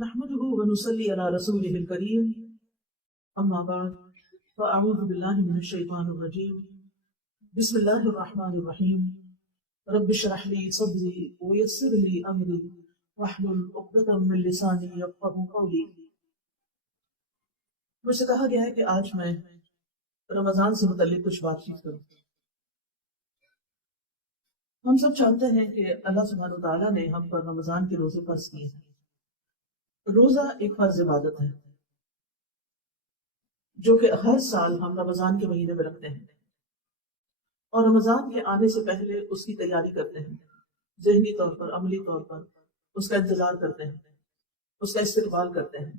نحمده ونصلي على رسوله الكريم أما بعد فأعوذ بالله من الشيطان الرجيم بسم الله الرحمن الرحيم رب اشرح لي صدري ويسر لي أمري واحلل عقدة من لساني يفقهوا قولي۔ مجھ سے کہا گیا ہے کہ آج میں رمضان سے متعلق کچھ بات چیت کروں۔ ہم سب جانتے ہیں کہ اللہ سبحانہ وتعالیٰ نے ہم پر رمضان کے روزے فرض کیے ہیں۔ روزہ ایک فرض عبادت ہے جو کہ ہر سال ہم رمضان کے مہینے میں رکھتے ہیں، اور رمضان کے آنے سے پہلے اس کی تیاری کرتے ہیں، ذہنی طور پر، عملی طور پر اس کا انتظار کرتے ہیں، اس کا استقبال کرتے ہیں۔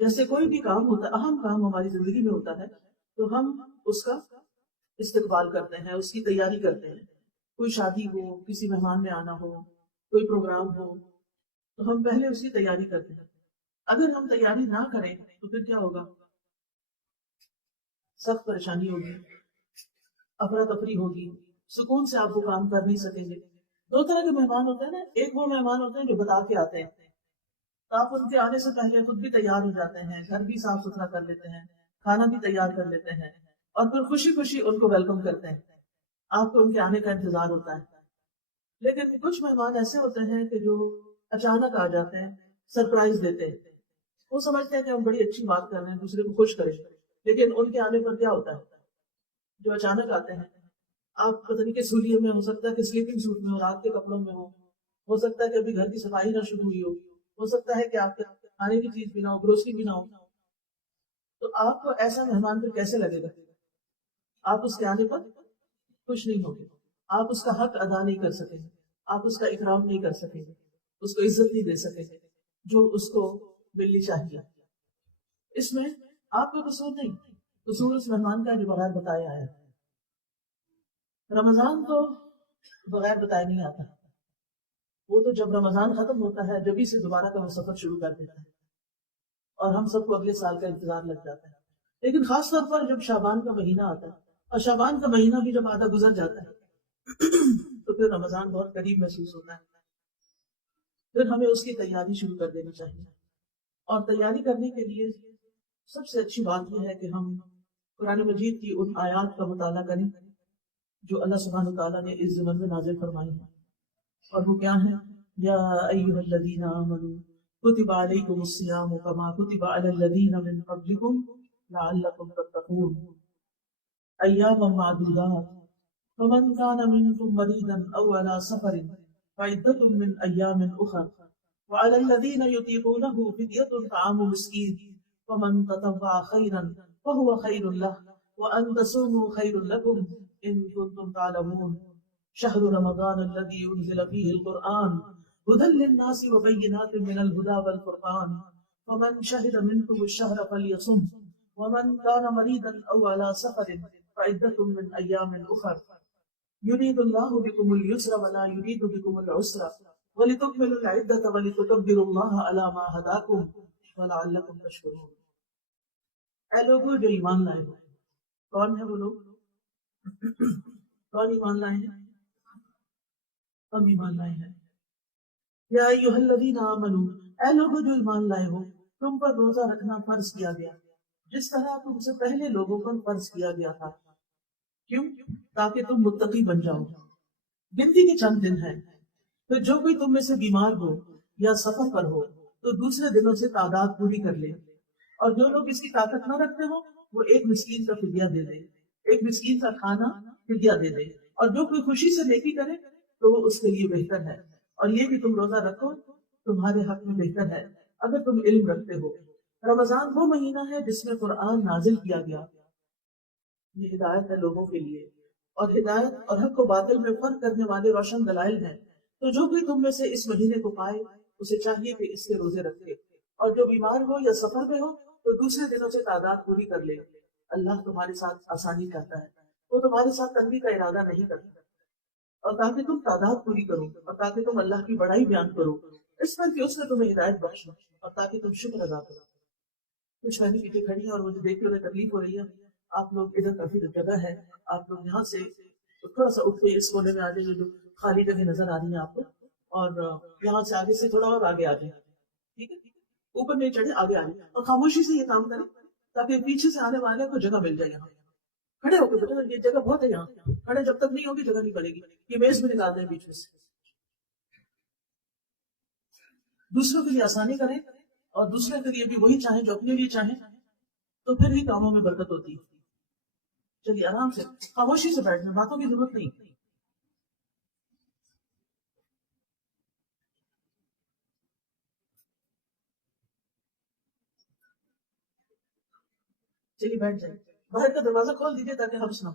جیسے کوئی بھی کام ہوتا ہے، اہم کام ہماری زندگی میں ہوتا ہے، تو ہم اس کا استقبال کرتے ہیں، اس کی تیاری کرتے ہیں۔ کوئی شادی ہو، کسی مہمان نے آنا ہو، کوئی پروگرام ہو، تو ہم پہلے اس کی تیاری کرتے ہیں۔ اگر ہم تیاری نہ کریں تو پھر کیا ہوگا؟ سخت پریشانی ہوگی، افراتفری ہوگی، سکون سے آپ وہ کام کر نہیں سکیں گے۔ دو طرح کے مہمان ہوتے ہیں نا، ایک وہ مہمان ہوتے ہیں جو بتا کے آتے ہیں، تو آپ ان کے آنے سے پہلے خود بھی تیار ہو جاتے ہیں، گھر بھی صاف ستھرا کر لیتے ہیں، کھانا بھی تیار کر لیتے ہیں، اور پھر خوشی خوشی ان کو ویلکم کرتے ہیں۔ آپ کو ان کے آنے کا انتظار ہوتا ہے۔ لیکن کچھ مہمان ایسے ہوتے ہیں کہ جو اچانک آ جاتے ہیں، سرپرائز دیتے ہیں۔ وہ سمجھتے ہیں کہ ہم بڑی اچھی بات کر رہے ہیں، دوسرے کو خوش کریں، لیکن ان کے آنے پر کیا ہوتا ہے؟ جو اچانک آتے ہیں، آپ پتہ نہیں کہ سولیے میں، ہو سکتا ہے کہ سلیپنگ سوٹ میں ہو، رات کے کپڑوں میں ہو سکتا ہے کہ ابھی گھر کی صفائی نہ شروع ہوئی ہو سکتا ہے کہ آپ کے کھانے کی چیز بھی نہ ہو، گروسری بھی نہ ہو، تو آپ کو ایسا مہمان پھر کیسے لگے گا؟ آپ اس کے آنے پر خوش نہیں ہوگے، آپ اس کا حق ادا نہیں کر سکیں گے، آپ اس کا اکرام نہیں کر سکیں گے، اس کو عزت نہیں دے سکیں گے جو اس کو ملنی چاہیے۔ اس میں آپ کا قصور نہیں، قصور اس مہمان کا جو بغیر بتائے آیا ہے۔ رمضان تو بغیر بتائے نہیں آتا، وہ تو جب رمضان ختم ہوتا ہے جبھی سے دوبارہ کا وہ سفر شروع کر دیتا ہے، اور ہم سب کو اگلے سال کا انتظار لگ جاتا ہے۔ لیکن خاص طور پر جب شعبان کا مہینہ آتا ہے، اور شعبان کا مہینہ بھی جب آدھا گزر جاتا ہے تو پھر رمضان بہت قریب محسوس ہوتا ہے۔ پھر ہمیں اس کی تیاری شروع کر دینی چاہیے، اور تیاری کرنے کے لیے سب سے اچھی بات یہ ہے کہ ہم قرآن مجید کی ان آیات کا مطالعہ کریں جو اللہ سبحانہ وتعالیٰ نے اس زمن میں نازل فرمائی ہیں، اور وہ کیا ہیں؟ یا ایھا الذین آمنوا کتب علیکم الصیام کما کتب علی الذین من قبلکم لعلکم تتقون ایاما معدودات فمن کان منکم مریضا او علی سفر فعدة من ایام اخر وعلی الذین یطیقونہ فدیۃ طعام مسکین فمن تطوع خیرا فهو خیر لہ وان تصوموا خیر لکم ان کنتم تعلمون شہر رمضان الذی انزل فیہ القرآن ہدی للناس وبینات من الہدی والفرقان فمن شہد منکم الشہر فلیصم ومن کان مریضا او علی سفر فعدة من ایام اخر یرید اللہ بکم اليسر ولا یرید بکم العسر ولتکملوا العدة ولتکبروا اللہ علی ما ہداکم ولعلکم تشکرون۔ اے لوگوں جو ایمان لائے ہو، کون ہے وہ لوگ؟ کون ایمان لائے ہیں؟ ہم ایمان لائے ہیں۔ یا ایھا الذین آمنوا، اے لوگوں جو ایمان لائے ہو، تم پر روزہ رکھنا فرض کیا گیا جس طرح تم سے پہلے لوگوں پر فرض کیا گیا تھا۔ کیوں؟ تاکہ تم متقی بن جاؤ۔ گنتی کے چند دن ہیں، پھر جو کوئی تم میں سے بیمار ہو یا سفر پر ہو تو دوسرے دنوں سے تعداد پوری کر لے، اور جو لوگ اس کی طاقت نہ رکھتے ہو وہ ایک مسکین کا فدیہ دے دے، ایک مسکین کا کھانا فدیہ دے دے، اور جو کوئی خوشی سے نیکی کرے تو وہ اس کے لیے بہتر ہے، اور یہ کہ تم روزہ رکھو تمہارے حق میں بہتر ہے اگر تم علم رکھتے ہو۔ رمضان وہ مہینہ ہے جس میں قرآن نازل کیا گیا، یہ ہدایت ہے لوگوں کے لیے، اور ہدایت اور حق و باطل میں فرق کرنے والے روشن دلائل ہیں۔ تو جو کوئی تم میں سے اس مہینے کو پائے اسے چاہیے کہ اس کے روزے رکھے، اور جو بیمار ہو یا سفر میں ہو تو دوسرے دنوں سے تعداد پوری کر لے۔ اللہ تمہارے ساتھ آسانی کرتا ہے، وہ تمہارے ساتھ تنگی کا ارادہ نہیں کرتا، اور تاکہ تم تعداد پوری کرو، اور تاکہ تم اللہ کی بڑائی بیان کرو اس پر کہ اس نے تمہیں ہدایت بخشی، اور تاکہ تم شکر ادا کرو۔ کچھ بہنیں پیچھے کھڑی ہیں اور مجھے دیکھ کے انہیں تکلیف ہو رہی ہے۔ آپ لوگ ادھر کافی جگہ ہے، آپ لوگ یہاں سے تھوڑا سا اٹھ کے اس کونے میں آ جائیے جو خالی جگہ نظر آ رہی ہیں آپ کو، اور یہاں سے آگے سے تھوڑا اور آگے آ جائیں، ٹھیک ہے، اوپر نہیں چڑھے، آگے آ جائیں اور خاموشی سے یہ کام کریں تاکہ پیچھے سے آنے والے کو جگہ مل جائے. یہاں کھڑے ہو کے بیٹا، یہ جگہ بہت ہے، یہاں کھڑے جب تک نہیں ہوگی جگہ نہیں بنے گی. یہ میز میں نکال دیں بیچ میں سے. دوسروں کے لیے آسانی کریں اور دوسرے کے لیے بھی وہی چاہیں جو اپنے لیے چاہیں، تو پھر ہی کاموں میں برکت ہوتی ہے. چلیے آرام سے خاموشی سے بیٹھنا، باتوں کی ضرورت نہیں. چلیے بیٹھ جائیں، باہر کا دروازہ کھول دیجیے تاکہ ہم سنا.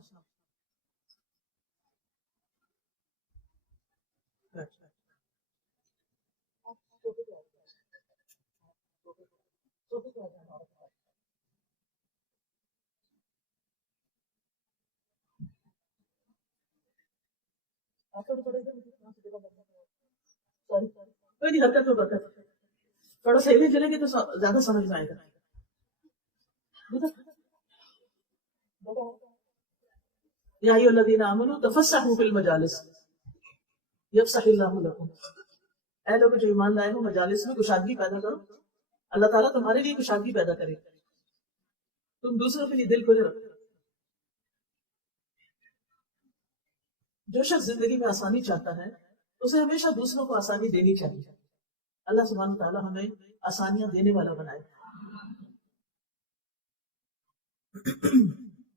کوئی نہیں، حرکت تو برکت. تھوڑا سا ہلے چلیں گے تو زیادہ سمجھ میں آئے گا. یا ایھا الذین آمنوا تفسحوا فی المجالس یفسح اللہ لکم. اے لوگ جو ایمان لائے ہو، مجالس میں کشادگی پیدا کرو، اللہ تعالیٰ تمہارے لیے کشادگی پیدا کرے. تم دوسروں کے لیے دل کھلے رکھو. جو شخص زندگی میں آسانی چاہتا ہے اسے ہمیشہ دوسروں کو آسانی دینی چاہیے. اللہ سبحانہ تعالیٰ ہمیں آسانیاں دینے والا بنائے.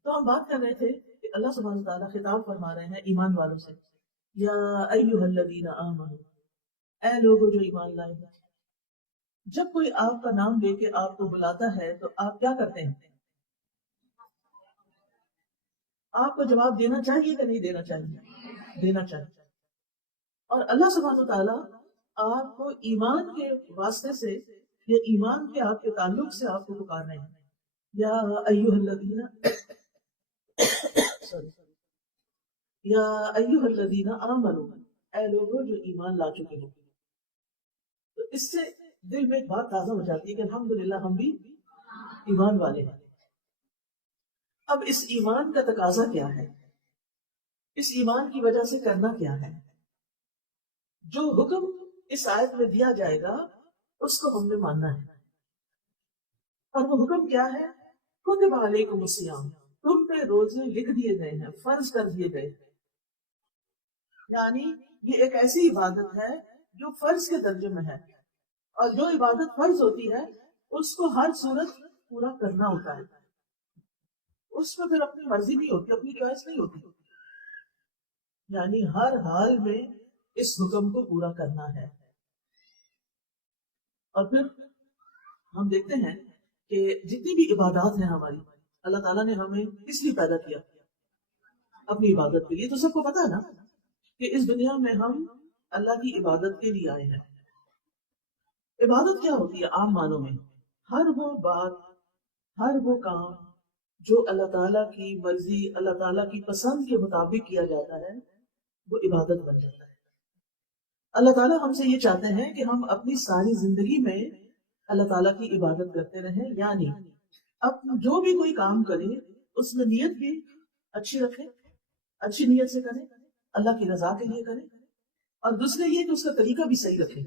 تو ہم بات کر رہے تھے کہ اللہ سبحانہ تعالیٰ خطاب فرما رہے ہیں ایمان والوں سے، یا ایھا الذین آمنوا، اے لوگوں جو ایمان لائے ہیں. جب کوئی آپ کا نام لے کے آپ کو بلاتا ہے تو آپ کیا کرتے ہیں؟ آپ کو جواب دینا چاہیے کہ نہیں دینا چاہیے؟ دینا چاہیے. اور اللہ سبحانہ تعالیٰ آپ کو ایمان کے واسطے سے یا ایمان کے آپ کے تعلق سے آپ کو پکار رہے ہیں. یا ایھا الذین یا ایھا الذین آمنوا، اے لوگوں جو ایمان لا چکے ہو. تو اس سے دل میں ایک بات تازہ ہو جاتی ہے کہ الحمدللہ ہم بھی ایمان والے ہیں. اب اس ایمان کا تقاضا کیا ہے؟ اس ایمان کی وجہ سے کرنا کیا ہے؟ جو حکم اس آیت میں دیا جائے گا اس کو ہم نے ماننا ہے. اور وہ حکم کیا ہے؟ کتب علیکم الصیام، تم پہ روزے لکھ دیے گئے ہیں، فرض کر دیے گئے ہیں. یعنی یہ ایک ایسی عبادت ہے جو فرض کے درجے میں ہے، اور جو عبادت فرض ہوتی ہے اس کو ہر صورت پورا کرنا ہوتا ہے. اس میں پھر اپنی مرضی نہیں ہوتی، اپنی چوائس نہیں ہوتی. یعنی ہر حال میں اس حکم کو پورا کرنا ہے. اور پھر ہم دیکھتے ہیں کہ جتنی بھی عبادات ہیں ہماری، اللہ تعالیٰ نے ہمیں اس لیے پیدا کیا، اپنی عبادت کے لیے. تو سب کو پتا ہے نا کہ اس دنیا میں ہم اللہ کی عبادت کے لیے آئے ہیں. عبادت کیا ہوتی ہے عام معنوں میں؟ ہر وہ بات، ہر وہ کام جو اللہ تعالیٰ کی مرضی، اللہ تعالیٰ کی پسند کے مطابق کیا جاتا ہے وہ عبادت بن جاتا ہے. اللہ تعالیٰ ہم سے یہ چاہتے ہیں کہ ہم اپنی ساری زندگی میں اللہ تعالیٰ کی عبادت کرتے رہیں. یعنی اب جو بھی کوئی کام کرے اس میں نیت بھی اچھی رکھے، اچھی نیت سے کرے، اللہ کی رضا کے لیے کرے. اور دوسرے یہ کہ اس کا طریقہ بھی صحیح رکھے،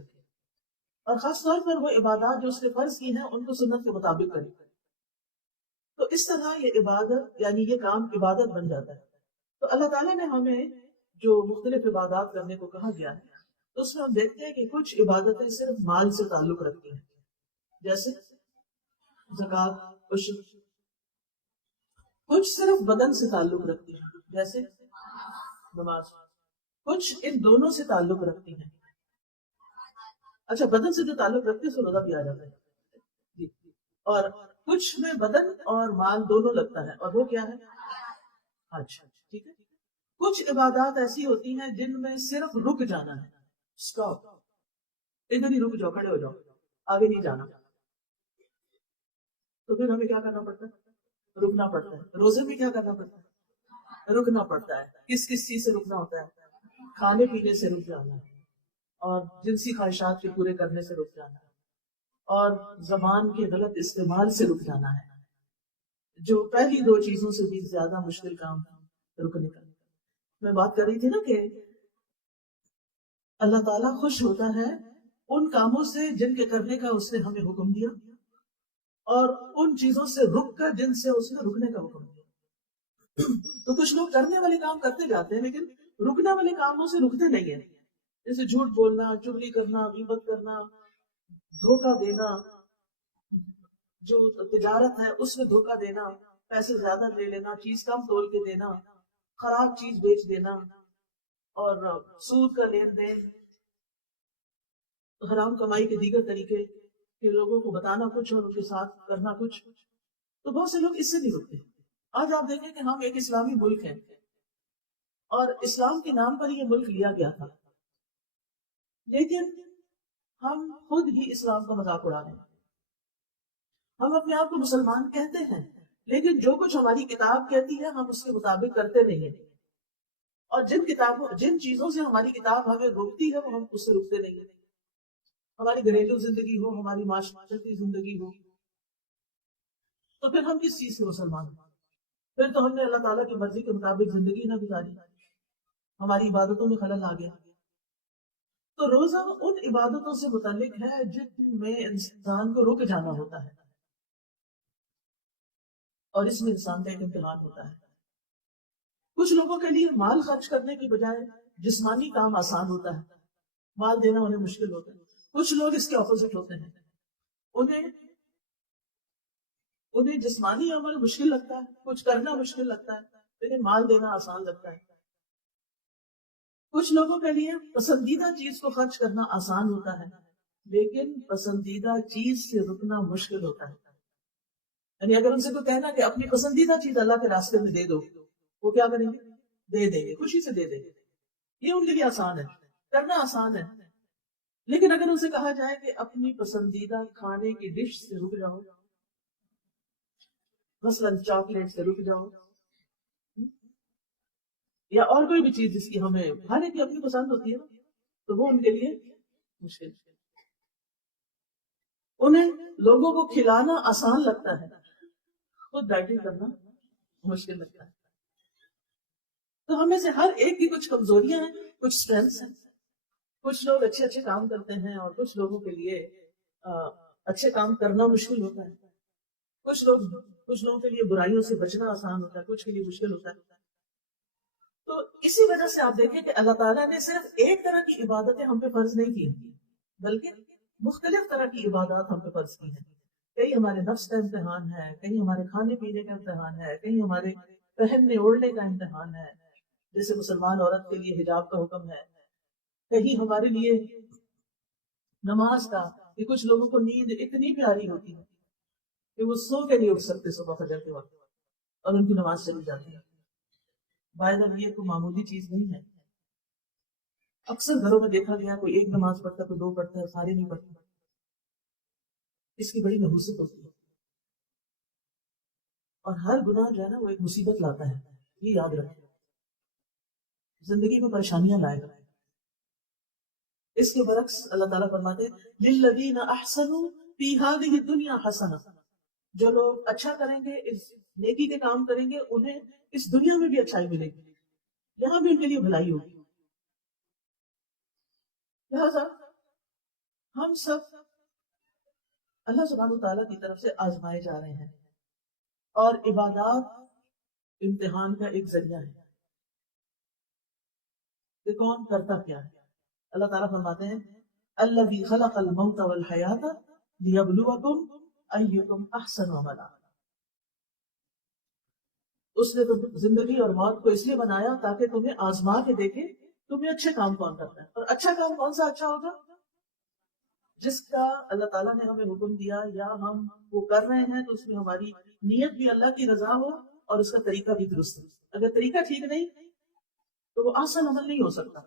اور خاص طور پر وہ عبادات جو اس نے فرض کی ہیں ان کو سنت کے مطابق کرے. تو اس طرح یہ عبادت، یعنی یہ کام عبادت بن جاتا ہے. تو اللہ تعالیٰ نے ہمیں جو مختلف عبادات کرنے کو کہا گیا ہے تو اس میں ہم دیکھتے ہیں کہ کچھ عبادتیں صرف مال سے تعلق رکھتی ہیں، جیسے زکوٰۃ، عشر. کچھ صرف بدن سے تعلق رکھتی ہیں جیسے نماز. کچھ ان دونوں سے تعلق رکھتی ہیں. اچھا، بدن سے جو تعلق رکھتے ہیں سو روزہ بھی آ جاتا ہے جی. اور کچھ میں بدن اور مال دونوں لگتا ہے، اور وہ کیا ہے؟ اچھا ٹھیک ہے. کچھ عبادات ایسی ہوتی ہیں جن میں صرف رک جانا ہے، اسٹاپ، ادھر ہی رک جاؤ، کھڑے ہو جاؤ، آگے نہیں جانا. تو پھر ہمیں کیا کرنا پڑتا ہے؟ رکنا پڑتا ہے. روزے میں کیا کرنا پڑتا ہے؟ رکنا پڑتا ہے. کس کس چیز سے رکنا ہوتا ہے؟ کھانے پینے سے رک جانا ہے، اور جنسی خواہشات کے پورے کرنے سے رک جانا ہے، اور زبان کے غلط استعمال سے رک جانا ہے. جو پہلی دو چیزوں سے بھی زیادہ مشکل کام رکنے کا. میں بات کر رہی تھی نا کہ اللہ تعالیٰ خوش ہوتا ہے ان کاموں سے جن کے کرنے کا اس نے ہمیں حکم دیا، اور ان چیزوں سے رک کر جن سے اس نے رکنے کا حکم دیا۔ تو کچھ لوگ کرنے والے کام کرتے جاتے ہیں لیکن رکنے والے کاموں سے رکتے نہیں ہیں، جیسے جھوٹ بولنا، چغلی کرنا، غیبت کرنا، دھوکہ دینا، جو تجارت ہے اس میں دھوکہ دینا، پیسے زیادہ لے لینا، چیز کم تول کے دینا، خراب چیز بیچ دینا، اور سود کا لین دین، حرام کمائی کے دیگر طریقے کہ لوگوں کو بتانا کچھ اور ان کے ساتھ کرنا کچھ۔ تو بہت سے لوگ اس سے نہیں رکتے۔ آج آپ دیکھیں کہ ہم ایک اسلامی ملک ہیں اور اسلام کے نام پر یہ ملک لیا گیا تھا، لیکن ہم خود ہی اسلام کا مذاق اڑا رہے ہیں۔ ہم اپنے آپ کو مسلمان کہتے ہیں لیکن جو کچھ ہماری کتاب کہتی ہے ہم اس کے مطابق کرتے نہیں ہیں، اور جن چیزوں سے ہماری کتاب ہمیں روکتی ہے وہ ہم اس سے رکتے نہیں ہیں۔ ہماری گھریلو زندگی ہو، ہماری معاشرتی زندگی ہو، تو پھر ہم کس چیز کے مسلمان ہیں؟ پھر تو ہم نے اللہ تعالیٰ کی مرضی کے مطابق زندگی نہ گزاری، ہماری عبادتوں میں خلل آ گیا۔ تو روزہ ان عبادتوں سے متعلق ہے جن میں انسان کو رک جانا ہوتا ہے، اور اس میں انسان کا ایک امتحان ہوتا ہے۔ کچھ لوگوں کے لیے مال خرچ کرنے کی بجائے جسمانی کام آسان ہوتا ہے، مال دینا انہیں مشکل ہوتا ہے۔ کچھ لوگ اس کے اپوزٹ ہوتے ہیں، انہیں جسمانی عمل مشکل لگتا ہے، کچھ کرنا مشکل لگتا ہے، لیکن مال دینا آسان لگتا ہے۔ کچھ لوگوں کے لیے پسندیدہ چیز کو خرچ کرنا آسان ہوتا ہے، لیکن پسندیدہ چیز سے رکنا مشکل ہوتا ہے۔ یعنی اگر ان سے کوئی کہنا کہ اپنی پسندیدہ چیز اللہ کے راستے میں دے دو، وہ کیا کریں گے؟ دے دیں گے، خوشی سے دے دیں گے۔ یہ ان کے لیے آسان ہے، کرنا آسان ہے۔ لیکن اگر ان سے کہا جائے کہ اپنی پسندیدہ کھانے کی ڈش سے رک جاؤ، مثلاً چاکلیٹ سے رک جاؤ، یا اور کوئی بھی چیز جس کی ہمیں کھانے کی اپنی پسند ہوتی ہے، تو وہ ان کے لیے مشکل۔ انہیں لوگوں کو کھلانا آسان لگتا ہے، خود ڈائٹنگ کرنا مشکل لگتا ہے۔ تو ہمیں سے ہر ایک کی کچھ کمزوریاں ہیں، کچھ اسٹرینتھس ہیں۔ کچھ لوگ اچھے کام کرتے ہیں اور کچھ لوگوں کے لیے اچھے کام کرنا مشکل ہوتا ہے۔ کچھ لوگوں کے لیے برائیوں سے بچنا آسان ہوتا ہے، کچھ کے لیے مشکل ہوتا ہے۔ تو اسی وجہ سے آپ دیکھیں کہ اللہ تعالیٰ نے صرف ایک طرح کی عبادتیں ہم پہ فرض نہیں کی، بلکہ مختلف طرح کی عبادات ہم پہ فرض کی ہیں۔ کہیں ہمارے نفس کا امتحان ہے، کہیں ہمارے کھانے پینے کا امتحان ہے، کہیں ہمارے پہننے اوڑھنے کا امتحان ہے، جیسے مسلمان عورت کے لیے حجاب کا حکم ہے، کہیں ہمارے لیے نماز کا، کہ کچھ لوگوں کو نیند اتنی پیاری ہوتی ہے کہ وہ سو کے نہیں اٹھ سکتے صبح فجر کے وقت، اور ان کی نماز چلی جاتی ہے۔ باید یہ کوئی معمولی چیز نہیں ہے۔ اکثر گھروں میں دیکھا گیا کوئی ایک نماز پڑھتا ہے، کوئی دو پڑھتا ہے، سارے نہیں پڑھتے۔ اس کی بڑی نحوست ہوتی ہے، اور ہر گناہ جو ہے نا وہ ایک مصیبت لاتا ہے، یہ یاد رکھیں، زندگی میں پریشانیاں لائے گا۔ اس کے برعکس اللہ تعالیٰ فرماتے ہیں للذین احسنوا فی ہذہ الدنیا حسنہ، جو لوگ اچھا کریں گے، اس نیکی کے کام کریں گے، انہیں اس دنیا میں بھی اچھائی ملے گی، یہاں بھی ان کے لیے بھلائی ہوگی۔ لہذا ہم سب اللہ سبحانہ وتعالیٰ کی طرف سے آزمائے جا رہے ہیں، اور عبادات امتحان کا ایک ذریعہ ہے کہ کون کرتا کیا ہے۔ اللہ تعالیٰ فرماتے ہیں الذی خلق الموت والحیات لیبلوکم ایکم احسن عملا، اس نے زندگی اور موت کو اس لیے بنایا تاکہ تمہیں آزما کے دیکھے تمہیں اچھے کام کون کرتا ہے، اور اچھا کام کون سا اچھا ہوگا؟ جس کا اللہ تعالیٰ نے ہمیں حکم دیا یا ہم وہ کر رہے ہیں تو اس میں ہماری نیت بھی اللہ کی رضا ہو اور اس کا طریقہ بھی درست ہو۔ اگر طریقہ ٹھیک نہیں تو وہ آسان عمل نہیں ہو سکتا۔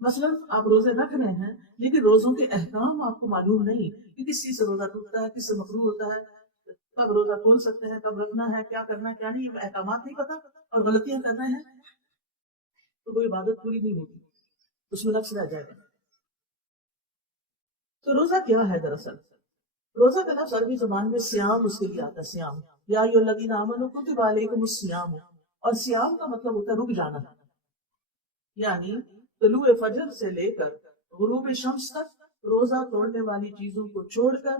مثلا آپ روزے رکھ رہے ہیں لیکن روزوں کے احکام آپ کو معلوم نہیں کہ کس چیز سے روزہ ٹوٹتا ہے، کس سے مکروہ ہوتا ہے، کب روزہ کھول سکتے ہیں، کب رکھنا ہے، کیا کرنا ہے کیا نہیں، یہ احکامات نہیں پتا اور غلطیاں کر رہے ہیں تو وہ عبادت پوری نہیں ہوگی، اس میں نقص رہ جائے گا۔ تو روزہ کیا ہے؟ دراصل روزہ کا لفظ عربی زبان میں سیام اس کے لیے آتا ہے، سیام، یا ایھا الذین آمنوا کتب علیکم الصیام، اور سیام کا مطلب ہوتا ہے رک جانا، یعنی طلوع فجر سے لے کر غروب شمس تک روزہ توڑنے والی چیزوں کو چھوڑ کر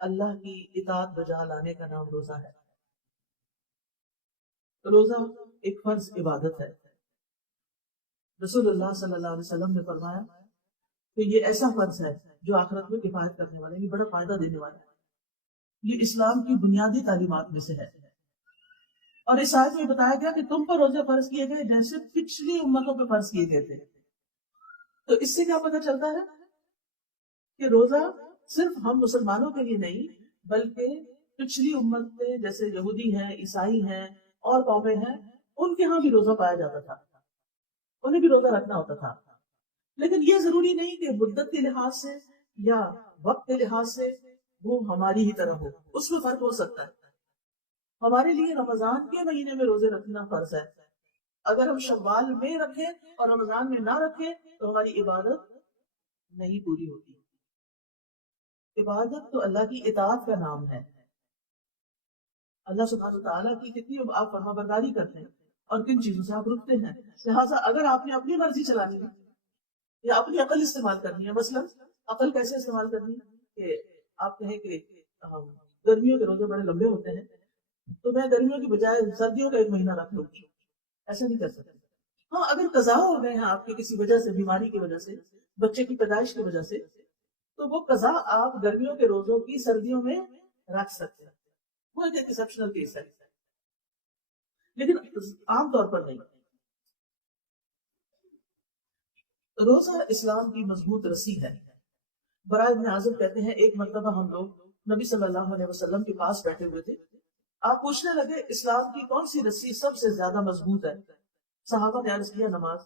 اللہ کی اطاعت بجا لانے کا نام روزہ ہے۔ روزہ ایک فرض عبادت ہے۔ رسول اللہ صلی اللہ علیہ وسلم نے فرمایا کہ یہ ایسا فرض ہے جو آخرت میں کفایت کرنے والا ہے، یہ بڑا فائدہ دینے والا ہے، یہ اسلام کی بنیادی تعلیمات میں سے ہے۔ اور اس آیت میں بتایا گیا کہ تم پر روزے فرض کیے گئے جیسے پچھلی امتوں پہ فرض کیے گئے تھے۔ تو اس سے کیا پتہ چلتا ہے کہ روزہ صرف ہم مسلمانوں کے لیے نہیں بلکہ پچھلی امتیں جیسے یہودی ہیں، عیسائی ہیں اور قومیں ہیں، ان کے ہاں بھی روزہ پایا جاتا تھا، انہیں بھی روزہ رکھنا ہوتا تھا۔ لیکن یہ ضروری نہیں کہ مدت کے لحاظ سے یا وقت کے لحاظ سے وہ ہماری ہی طرح ہو، اس میں فرق ہو سکتا ہے۔ ہمارے لیے رمضان کے مہینے میں روزے رکھنا فرض ہے۔ اگر ہم شوال میں رکھیں اور رمضان میں نہ رکھیں تو ہماری عبادت نہیں پوری ہوتی۔ عبادت تو اللہ کی اطاعت کا نام ہے۔ اللہ سبحانہ وتعالیٰ کی کتنی آپ فرما برداری کرتے ہیں اور کن چیزوں سے آپ رکتے ہیں۔ لہٰذا اگر آپ نے اپنی مرضی چلانی ہے یا اپنی عقل استعمال کرنی ہے، مثلا عقل کیسے استعمال کرنی ہے کہ آپ کہیں کہ گرمیوں کے روزے بڑے لمبے ہوتے ہیں تو میں گرمیوں کی بجائے سردیوں کا ایک مہینہ رکھ لوں، ایسا نہیں کر سکتے۔ ہاں اگر قضا ہو گئے ہیں آپ کے کسی وجہ سے، بیماری کی وجہ سے، بچے کی پیدائش کی وجہ سے، تو وہ قضا آپ گرمیوں کے روزوں کی سردیوں میں رکھ سکتے ہیں، وہ ایک ایکسیپشنل کیس ہے، لیکن عام طور پر نہیں۔ روزہ اسلام کی مضبوط رسی ہے۔ برائے ابن عازب کہتے ہیں ایک مرتبہ ہم لوگ نبی صلی اللہ علیہ وسلم کے پاس بیٹھے ہوئے تھے، آپ پوچھنے لگے اسلام کی کون سی رسی سب سے زیادہ مضبوط ہے؟ صحابہ نے عرض کیا نماز۔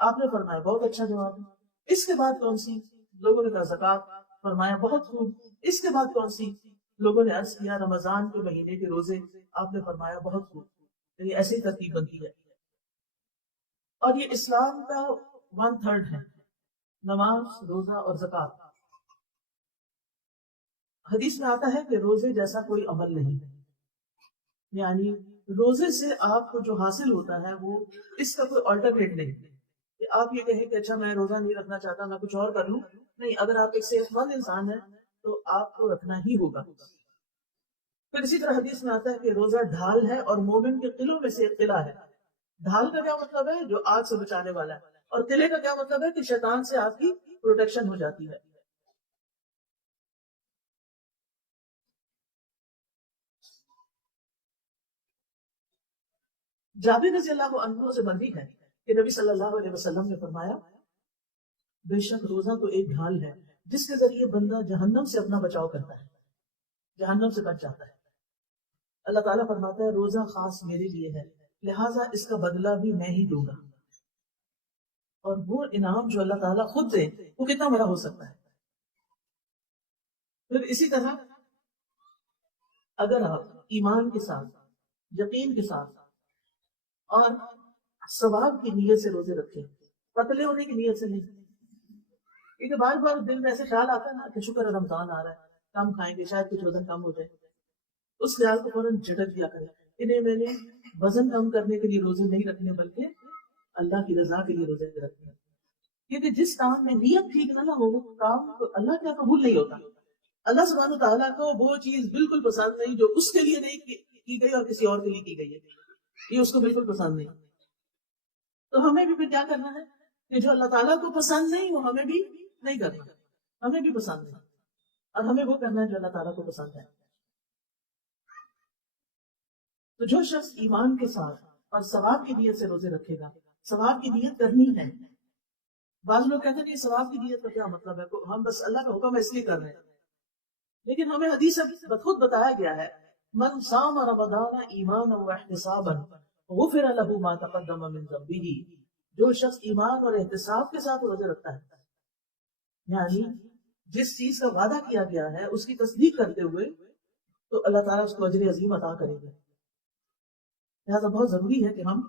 آپ نے فرمایا بہت اچھا جواب، اس کے بعد کون سی؟ لوگوں نے کہا زکات۔ فرمایا بہت خوب، اس کے بعد کون سی؟ لوگوں نے عرض کیا رمضان کے مہینے کے روزے۔ آپ نے فرمایا بہت خوب۔ یعنی ایسی ترتیب بنتی ہے، اور یہ اسلام کا 1/3 ہے، نماز، روزہ اور زکات۔ حدیث میں آتا ہے کہ روزے جیسا کوئی عمل نہیں، یعنی روزے سے آپ کو جو حاصل ہوتا ہے وہ اس کا کوئی آلٹرنیٹ نہیں کہ آپ یہ کہیں کہ اچھا میں روزہ نہیں رکھنا چاہتا، میں کچھ اور کر لوں۔ نہیں، اگر آپ ایک صحت مند انسان ہیں تو آپ کو رکھنا ہی ہوگا۔ پھر اسی طرح حدیث میں آتا ہے کہ روزہ ڈھال ہے اور مومن کے قلعوں میں سے ایک قلعہ ہے۔ ڈھال کا کیا مطلب ہے؟ جو آگ سے بچانے والا ہے، اور قلعے کا کیا مطلب ہے؟ کہ شیطان سے آپ کی پروٹیکشن ہو جاتی ہے۔ جابر رضی اللہ عنہ سے مروی ہے کہ نبی صلی اللہ علیہ وسلم نے فرمایا بے شک روزہ تو ایک ڈھال ہے جس کے ذریعے بندہ جہنم سے اپنا بچاؤ کرتا ہے، جہنم سے بچ جاتا ہے۔ اللہ تعالیٰ فرماتا ہے روزہ خاص میرے لیے ہے، لہٰذا اس کا بدلہ بھی میں ہی دوں گا۔ اور وہ انعام جو اللہ تعالیٰ خود دے وہ کتنا بڑا ہو سکتا ہے۔ پھر اسی طرح اگر آپ ایمان کے ساتھ، یقین کے ساتھ اور ثواب کی نیت سے روزے رکھیں، پتلے ہونے کی نیت سے نہیں، کیونکہ بار بار دل میں ایسے خیال آتا ہے نا کہ شکر ہے رمضان آ رہا ہے، کم کھائیں گے شاید کچھ وزن کم ہو جائے، اس خیال کو فوراً جھٹک دیا کریں۔ انہیں میں نے وزن کم کرنے کے لیے روزے نہیں رکھنے بلکہ اللہ کی رضا کے لیے روزے رکھنے، کیونکہ جس کام میں نیت ٹھیک نہ ہو وہ کام اللہ کا قبول نہیں ہوتا۔ اللہ سبحانہ تعالیٰ کو وہ چیز بالکل پسند نہیں جو اس کے لیے نہیں کی گئی اور کسی اور کے لیے کی گئی ہے، یہ اس کو بالکل پسند نہیں۔ تو ہمیں بھی پھر کیا کرنا ہے کہ جو اللہ تعالیٰ کو پسند نہیں وہ ہمیں بھی نہیں کرنا، ہمیں بھی پسند نہیں، اور ہمیں وہ کرنا ہے جو اللہ تعالیٰ کو پسند ہے۔ تو جو شخص ایمان کے ساتھ اور ثواب کی نیت سے روزے رکھے گا، ثواب کی نیت کرنی ہے۔ بعض لوگ کہتے ہیں کہ ثواب کی نیت کا کیا مطلب ہے، ہم بس اللہ کا حکم اس لیے کر رہے ہیں، لیکن ہمیں حدیث خود بتایا گیا ہے من صام رمضان ایمانا واحتسابا غفر له ما تقدم من ذنبه، جو شخص ایمان اور احتساب کے ساتھ روزے رکھتا ہے، یعنی جس چیز کا وعدہ کیا گیا ہے اس کی تصدیق کرتے ہوئے، تو اللہ تعالیٰ اس کو اجر عظیم عطا کرے گا۔ لہذا بہت ضروری ہے کہ ہم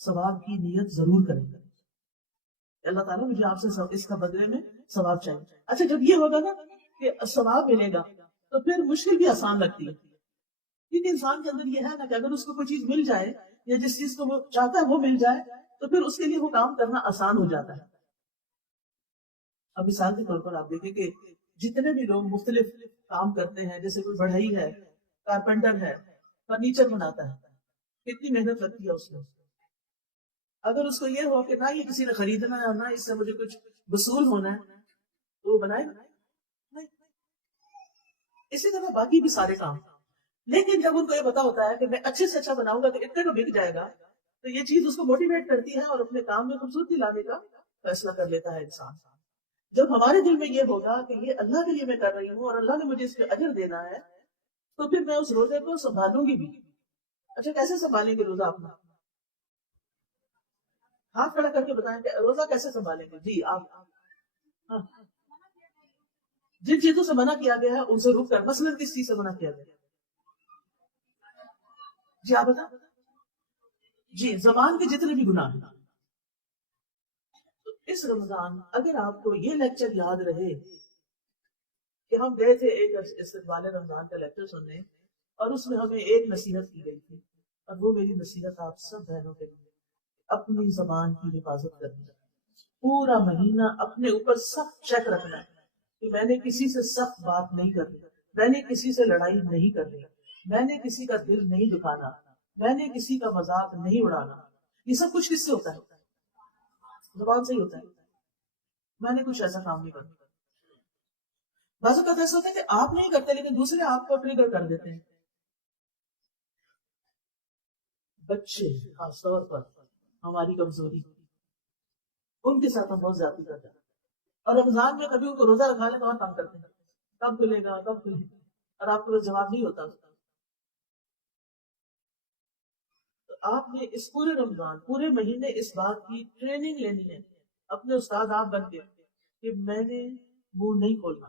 ثواب کی نیت ضرور کریں گے، اللہ تعالیٰ مجھے آپ سے اس کا بدلے میں ثواب چاہیے۔ اچھا جب یہ ہوگا نا کہ ثواب ملے گا تو پھر مشکل بھی آسان لگتی ہے، کیونکہ انسان کے اندر یہ ہے نا کہ اگر اس کو کوئی چیز مل جائے یا جس چیز کو وہ چاہتا ہے وہ مل جائے تو پھر اس کے لیے وہ کام کرنا آسان ہو جاتا ہے. اب مثال کے طور پر آپ دیکھیں کہ جتنے بھی لوگ مختلف کام کرتے ہیں، جیسے کوئی بڑھئی ہے، کارپینٹر ہے، فرنیچر بناتا ہے، کتنی محنت لگتی ہے اس میں. اگر اس کو یہ ہو کہ نہ یہ کسی نے خریدنا ہے، نہ اس سے مجھے کچھ وصول ہونا ہے، تو وہ بنائے گا نہیں. اسی طرح باقی بھی سارے کام. لیکن جب ان کو یہ پتا ہوتا ہے کہ میں اچھے سے اچھا بناؤں گا تو اتنے کو بک جائے گا، تو یہ چیز اس کو موٹیویٹ کرتی ہے اور اپنے کام میں خوبصورتی لانے کا فیصلہ کر لیتا ہے انسان. جب ہمارے دل میں یہ ہوگا کہ یہ اللہ کے لیے میں کر رہی ہوں اور اللہ نے مجھے اس پہ اجر دینا ہے، تو پھر میں اس روزے کو سنبھالوں گی بھی. اچھا کیسے سنبھالیں گے روزہ اپنا؟ ہاتھ کھڑا کر کے بتائیں کہ روزہ کیسے سنبھالیں گے. جی آپ ہاں. جن چیزوں سے منع کیا گیا ہے ان سے روک کر، مثلاً کس چیز سے منع کیا گیا؟ جی آپ بتا. جی زبان کے جتنے بھی گناہ ہیں. اس رمضان اگر آپ کو یہ لیکچر یاد رہے کہ ہم گئے تھے ایک استقبال رمضان کا لیکچر سننے، اور اس میں ہمیں ایک نصیحت کی گئی تھی، اور وہ میری نصیحت آپ سب بہنوں کے لیے، اپنی زبان کی حفاظت کرنی. پورا مہینہ اپنے اوپر سخت چیک رکھنا ہے کہ میں نے کسی سے سخت بات نہیں کرنی، میں نے کسی سے لڑائی نہیں کرنی، میں نے کسی کا دل نہیں دکھانا، میں نے کسی کا مذاق نہیں اڑانا. یہ سب کچھ کس سے ہوتا ہے؟ زبان سے ہی ہوتا ہے. میں نے کچھ ایسا کام نہیں کرنا. بعض اوقات ایسا ہوتا ہے کہ آپ نہیں کرتے لیکن دوسرے آپ کو ٹریگر کر دیتے ہیں. بچے خاص طور پر ہماری کمزوری، ان کے ساتھ ہم بہت زیادتی کرتے ہیں. اور رمضان میں کبھی ان کو روزہ رکھا لیں تو اور کام کرتے ہیں، کب کھلے گا کب کھلے گا، اور آپ کو جواب نہیں ہوتا. تو آپ نے اس پورے رمضان پورے مہینے اس بات کی ٹریننگ لینی ہے اپنے استاد آپ بن کے کہ میں نے منہ نہیں کھولنا.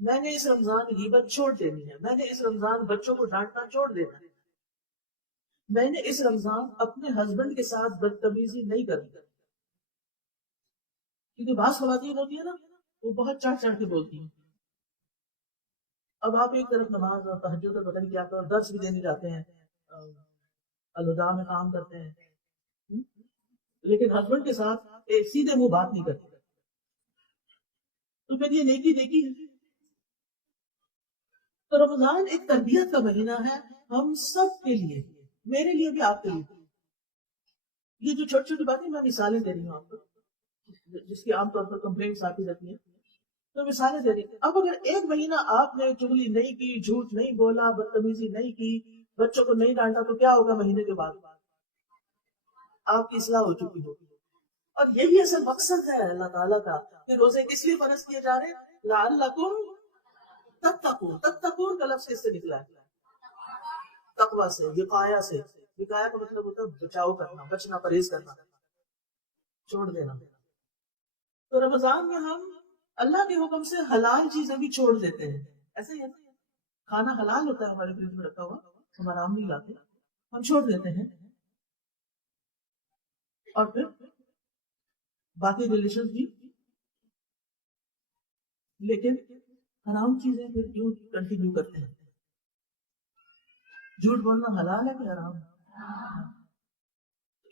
میں نے اس رمضان غیبت چھوڑ دینی ہے. میں نے اس رمضان بچوں کو ڈانٹنا چھوڑ دینا ہے. میں نے اس رمضان اپنے ہسبینڈ کے ساتھ بدتمیزی نہیں کرنی. کیونکہ بعض خواتین ہوتی ہے نا، وہ بہت چڑھ چڑھ کے بولتی ہیں. اب آپ ایک طرف نماز اور تہجد اور پتہ نہیں کیا اور درس بھی دینے جاتے ہیں، الہدا میں کام کرتے ہیں، لیکن ہسبینڈ کے ساتھ ایک سیدھے منہ بات نہیں کرتے، تو پھر یہ نیکی نیکی ہے. تو رمضان ایک تربیت کا مہینہ ہے ہم سب کے لیے، میرے لیے بھی آپ کے لیے. یہ جو چھوٹی چھوٹی باتیں میں مثالیں دے رہی ہوں آپ کو، جس کی عام طور پر کمپلینٹس آتی رہتی ہیں، تو مثالیں دے رہی ہوں. اب اگر ایک مہینہ آپ نے چغلی نہیں کی، جھوٹ نہیں بولا، بدتمیزی نہیں کی، بچوں کو نہیں ڈانٹا، تو کیا ہوگا مہینے کے بعد؟ آپ کی اصلاح ہو چکی ہوگی. اور یہی اصل مقصد ہے اللہ تعالیٰ کا کہ روزے کس لیے فرض کیے جا رہے ہیں؟ لعلکم تتقون. تتقون کا لفظ کس سے نکلا ہے؟ تقوی سے، وقایا سے. وقایا کا مطلب ہوتا ہے بچاؤ کرنا، بچنا، پرہیز کرنا، چھوڑ دینا. تو رمضان میں ہم اللہ کے حکم سے حلال چیزیں بھی چھوڑ دیتے ہیں. ایسا ہی ہے، کھانا حلال ہوتا ہے ہمارے فریج میں رکھا ہوا، ہم آرام نہیں لاتے، ہم چھوڑ دیتے ہیں. اور پھر باقی ریلیشن بھی، لیکن حرام چیزیں پھر کیوں کنٹینیو کرتے ہیں؟ جھوٹ بولنا حلال ہے کہ حرام؟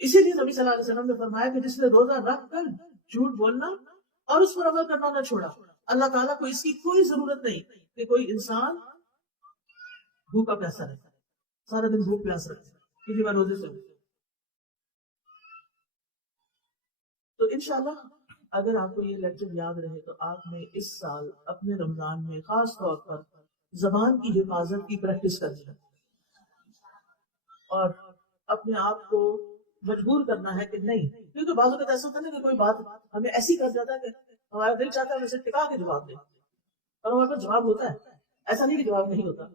اسی لیے نبی صلی اللہ علیہ وسلم نے فرمایا کہ جس نے روزہ رکھ کر جھوٹ بولنا اور اس پر عمل کرنا نہ چھوڑا، اللہ تعالیٰ کو اس کی کوئی ضرورت نہیں کہ کوئی انسان بھوکا پیاسا رہے، سارا دن بھوک پیاس رکھے کسی بار روزے سے. تو انشاءاللہ اگر آپ کو یہ لیکچر یاد رہے تو آپ نے اس سال اپنے رمضان میں خاص طور پر زبان کی حفاظت کی پریکٹس کرنی ہے، اور اپنے آپ کو مجبور کرنا ہے کہ نہیں. کیونکہ بعض اوقات ایسا ہوتا ہے نا کہ کوئی بات ہمیں ایسی کر جاتا ہے کہ ہمارا دل چاہتا ہے ہم اسے ٹکا کے جواب دیں، اور ہمارے پاس جواب ہوتا ہے. ایسا نہیں کہ جواب نہیں ہوتا.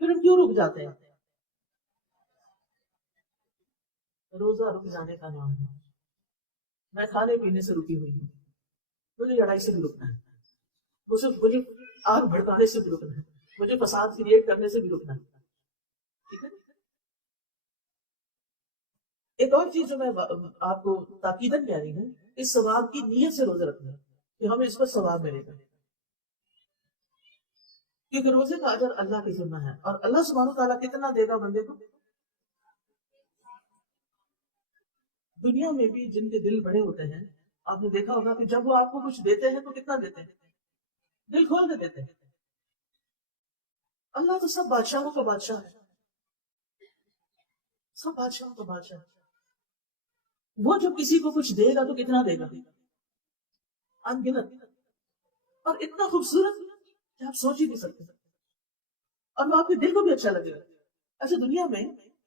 پھر ہم کیوں رک جاتے ہیں؟ روزہ رک جانے کا نام ہے. میں کھانے پینے سے رکی ہوئی ہوں، مجھے لڑائی سے بھی رکنا ہے، مجھے آگ بھڑکانے سے بھی رکنا ہے، مجھے فساد کریٹ کرنے سے بھی رکنا ہے. ٹھیک ہے. ایک اور چیز جو میں آپ کو تاکیدن کہہ رہی ہوں، اس ثواب کی نیت سے روزہ رکھنا ہے کہ ہمیں اس پر ثواب ملے گا. کیونکہ روزے کا اجر اللہ کی ذمہ ہے، اور اللہ سبحانہ تعالیٰ کتنا دے گا بندے کو؟ دنیا میں بھی جن کے دل بڑے ہوتے ہیں، آپ نے دیکھا ہوگا کہ جب وہ آپ کو کچھ دیتے ہیں تو کتنا دیتے ہیں؟ دل کھول کے دیتے ہیں۔ اللہ تو سب بادشاہوں کا بادشاہ ہے، سب بادشاہوں کا بادشاہ ہے۔ وہ جب کسی کو کچھ دے گا تو کتنا دے گا؟ انگنت، اور اتنا خوبصورت کہ آپ سوچ ہی نہیں سکتے، اور وہ آپ کے دل کو بھی اچھا لگے گا۔ ایسے دنیا میں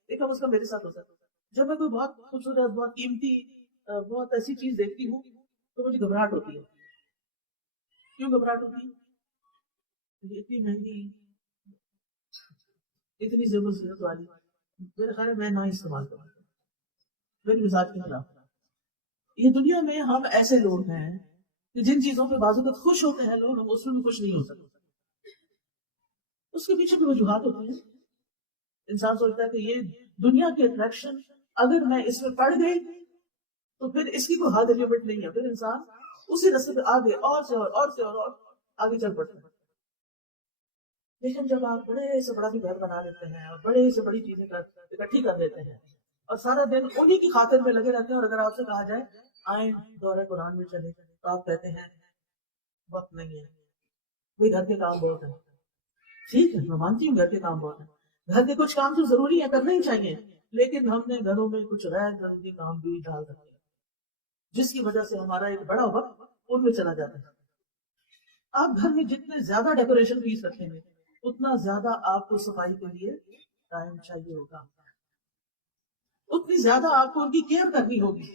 ایک کم از کم میرے ساتھ ہوتا ہے، جب میں کوئی بہت خوبصورت، بہت قیمتی، بہت ایسی چیز دیکھتی ہوں تو مجھے گھبراہٹ ہوتی ہے۔ کیوں گھبراہٹ ہوتی ہے؟ یہ اتنی مہنگی، اتنی زیبت والی، میرا خیال ہے میں نہ استعمال کروں، میرے مزاج کے خلاف۔ یہ دنیا میں ہم ایسے لوگ ہیں کہ جن چیزوں پہ بعض اوقات خوش ہوتے ہیں لوگ، ہم اس میں بھی خوش نہیں ہو سکتے۔ اس کے پیچھے بھی وجوہات ہوتی ہیں۔ انسان سوچتا ہے کہ یہ دنیا کی اٹریکشن اگر میں اس میں پڑ گئی تو پھر اس کی کوئی حد لمٹ نہیں ہے، پھر انسان اسی راستے پہ آگے اور سے اور آگے چل پڑتا ہے۔ لیکن جب آپ بڑے سے بڑا بھی گھر بنا لیتے ہیں اور بڑے سے بڑی چیزیں اکٹھی کر لیتے ہیں اور سارا دن انہی کی خاطر میں لگے رہتے ہیں، اور اگر آپ سے کہا جائے آئیں دورہ قرآن میں چلے تو آپ کہتے ہیں وقت نہیں ہے، کوئی گھر کے کام بہت ہے۔ ٹھیک ہے، میں مانتی ہوں گھر کے کام بہت ہے، گھر کے کچھ کام تو ضروری ہے، کرنا ہی چاہیے، لیکن ہم نے گھروں میں کچھ غیر ضروری کام بھی ڈال رکھے ہیں جس کی وجہ سے ہمارا ایک بڑا وقت ان میں چلا جاتا ہے۔ آپ گھر میں جتنے زیادہ ڈیکوریشن پیس رکھیں گے اتنا زیادہ آپ کو صفائی کے لیے ٹائم چاہیے ہوگا، اتنی زیادہ آپ کو ان کی کیئر کرنی ہوگی۔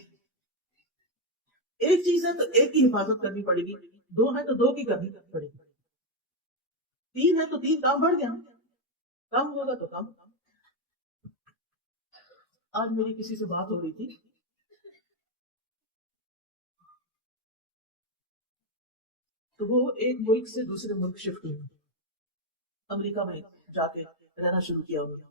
ایک چیز ہے تو ایک کی حفاظت کرنی پڑے گی، دو ہے تو دو کی کرنی پڑے گی، تین ہے تو تین کام بڑھ گیا، کم ہوگا تو کم۔ آج میری کسی سے بات ہو رہی تھی، تو وہ ایک ملک سے دوسرے ملک شفٹ ہوئی، امریکہ میں جا کے رہنا شروع کیا انہوں نے۔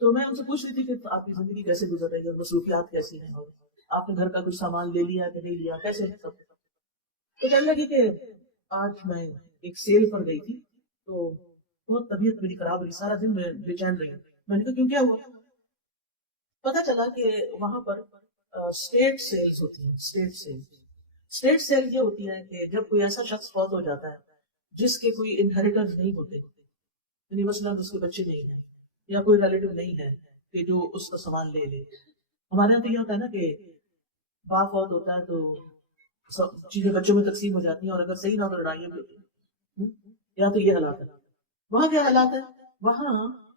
تو میں ان سے پوچھ رہی تھی کہ آپ کی زندگی کیسے گزر رہی ہے، مصروفیات کیسی ہیں، اور آپ نے گھر کا کچھ سامان لے لیا کہ نہیں لیا، کیسے ہے سب۔ تو کہنے لگی کہ آج میں ایک سیل پر گئی تھی تو بہت طبیعت میری خراب ہوئی، سارا دن میں بے چین رہی۔ میں نے کہا کیوں، کیا ہوا؟ پتا چلا کہ وہاں پر اسٹیٹ سیلز ہوتی ہیں، اسٹیٹ سیل۔ اسٹیٹ سیل یہ ہوتی ہے کہ جب کوئی ایسا شخص فوت ہو جاتا ہے جس کے کوئی انہیریٹنس نہیں ہوتے، یعنی مثلاً اس کے بچے نہیں ہیں یا کوئی ریلیٹو نہیں ہے کہ جو اس کا سامان لے لے۔ ہمارے یہاں تو یہ ہوتا ہے نا کہ باپ فوت ہوتا ہے تو سب چیزیں بچوں میں تقسیم ہو جاتی ہیں، اور اگر صحیح نہ تو لڑائیاں بھی ہوتی ہیں۔ یہاں تو یہ حالات ہے۔ وہاں کیا حالات ہے؟ وہاں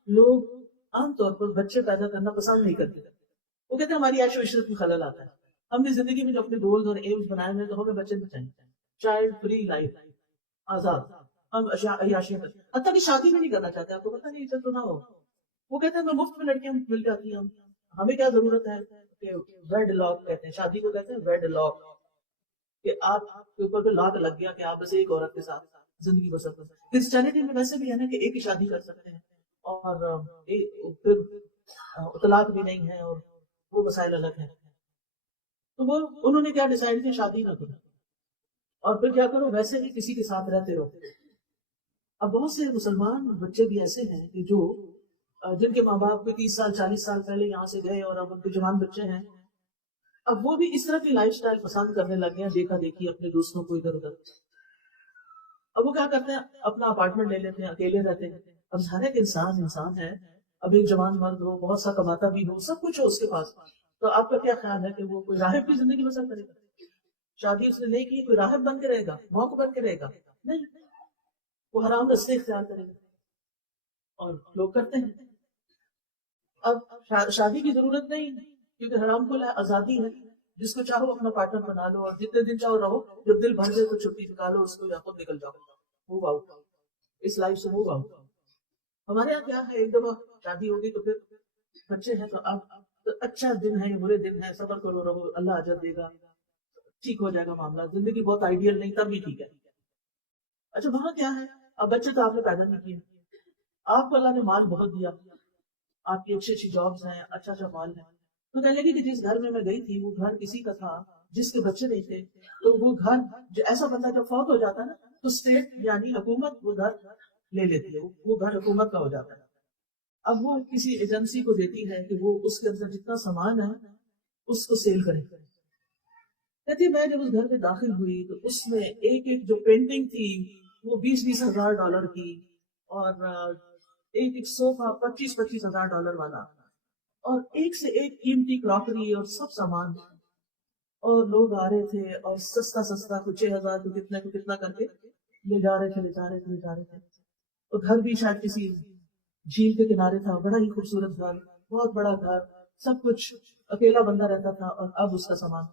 لوگ عام طور پر بچے پیدا کرنا پسند نہیں کرتے، وہ کہتے ہیں ہماری عیش و عشرت میں خلل آتا ہے۔ ہم نے زندگی میں جو اپنے گولز اور ایمز بنائے ہوئے تو ہمیں بچے نہیں چاہیے، چائلڈ فری لائف، آزاد، ہم عیاشیاں کرتے ہیں، حتیٰ کہ شادی بھی نہیں کرنا چاہتے۔ آپ کو پتہ نہیں عزت تو نہ ہو، وہ کہتے ہیں میں مفت میں لڑکیاں مل جاتی ہیں، ہمیں کیا ضرورت ہے کہ ویڈ لاک کہتے ہیں، شادی کو کہتے ہیں ویڈ لاک، کہ آپ کے اوپر کوئی لاک لگ گیا کہ آپ بس ایک عورت کے ساتھ زندگی بسر کر سکتے ہیں۔ کرسچینٹی میں ویسے بھی ہے نا کہ ایک ہی شادی کر سکتے ہیں، اور پھر طلاق بھی نہیں ہے، اور وہ مسائل الگ ہیں۔ تو وہ انہوں نے کیا ڈیسائیڈ کیا، شادی نہ کرو، اور پھر کیا کرو، ویسے ہی کسی کے ساتھ رہتے رہو۔ اب بہت سے مسلمان بچے بھی ایسے ہیں کہ جو جن کے ماں باپ کو 30 سال 40 سال پہلے یہاں سے گئے اور اب ان کے جوان بچے ہیں، اب وہ بھی اس طرح کی لائف سٹائل پسند کرنے لگے ہیں، دیکھا دیکھی اپنے دوستوں کو ادھر ادھر۔ اب وہ کیا کرتے ہیں، اپنا اپارٹمنٹ لے لیتے ہیں، اکیلے رہتے ہیں۔ اب ہر ایک انسان ہے، اب ایک جوان مرد ہو، بہت سا کماتا بھی ہو، سب کچھ ہو اس کے پاس، تو آپ کا کیا خیال ہے کہ وہ کوئی راہب کی زندگی بسر کرے گا؟ شادی اس نے نہیں کی، کوئی راہب بن کے رہے گا، مونک بن کے رہے گا؟ نہیں، وہ حرام راستے اختیار کرے گا، اور لوگ کرتے ہیں۔ اب شادی کی ضرورت نہیں، کیونکہ حرام کو آزادی ہے، جس کو چاہو اپنا پارٹنر بنا لو اور جتنے دن چاہو رہو، جب دل بھر جائے تو چھٹی نکالو اس کو یا خود نکل جاؤ، موو آؤٹ، اس لائف سے موو آؤٹ۔ ہمارے یہاں کیا ہے، ایک دفعہ شادی ہوگی تو پھر بچے ہیں تو اب اچھا دن ہے، برے دن ہے، صبر کرو رہو، اللہ اجر دے گا، ٹھیک ہو جائے گا معاملہ، زندگی بہت آئیڈیل نہیں تب بھی ٹھیک ہے۔ اچھا وہاں کیا ہے، اب بچے تو آپ نے پیدا نہیں کیے، آپ کو اللہ نے مال بہت دیا، آپ کی اچھی اچھی جابز ہیں، اچھا اچھا مال ہے، تو کہنے لگے کہ جس گھر میں گئی تھی وہ گھر کسی کا تھا جس کے بچے نہیں تھے، تو وہ گھر جو ایسا بندہ جب فوت ہو جاتا ہے نا تو اسٹیٹ یعنی حکومت وہ گھر لے لیتی ہے، وہ گھر حکومت کا ہو جاتا ہے۔ اب وہ کسی ایجنسی کو دیتی ہے کہ وہ اس کے اندر جتنا سامان ہے اس کو سیل کریں. کہتی میں جب اس گھر میں داخل ہوئی تو اس میں ایک ایک جو پینٹنگ تھی وہ $20,000 کی، اور ایک ایک صوفہ $25,000 والا، اور ایک سے ایک قیمتی کراکری اور سب سامان. اور لوگ آ رہے تھے اور سستا سستا کچھ 6,000 کو کتنا کر کے لے جا رہے تھے. اور گھر بھی شاید کسی جھیل کے کنارے تھا، بڑا ہی خوبصورت گھر، بہت بڑا گھر، سب کچھ. اکیلا بندہ رہتا تھا، اور اب اس کا سامان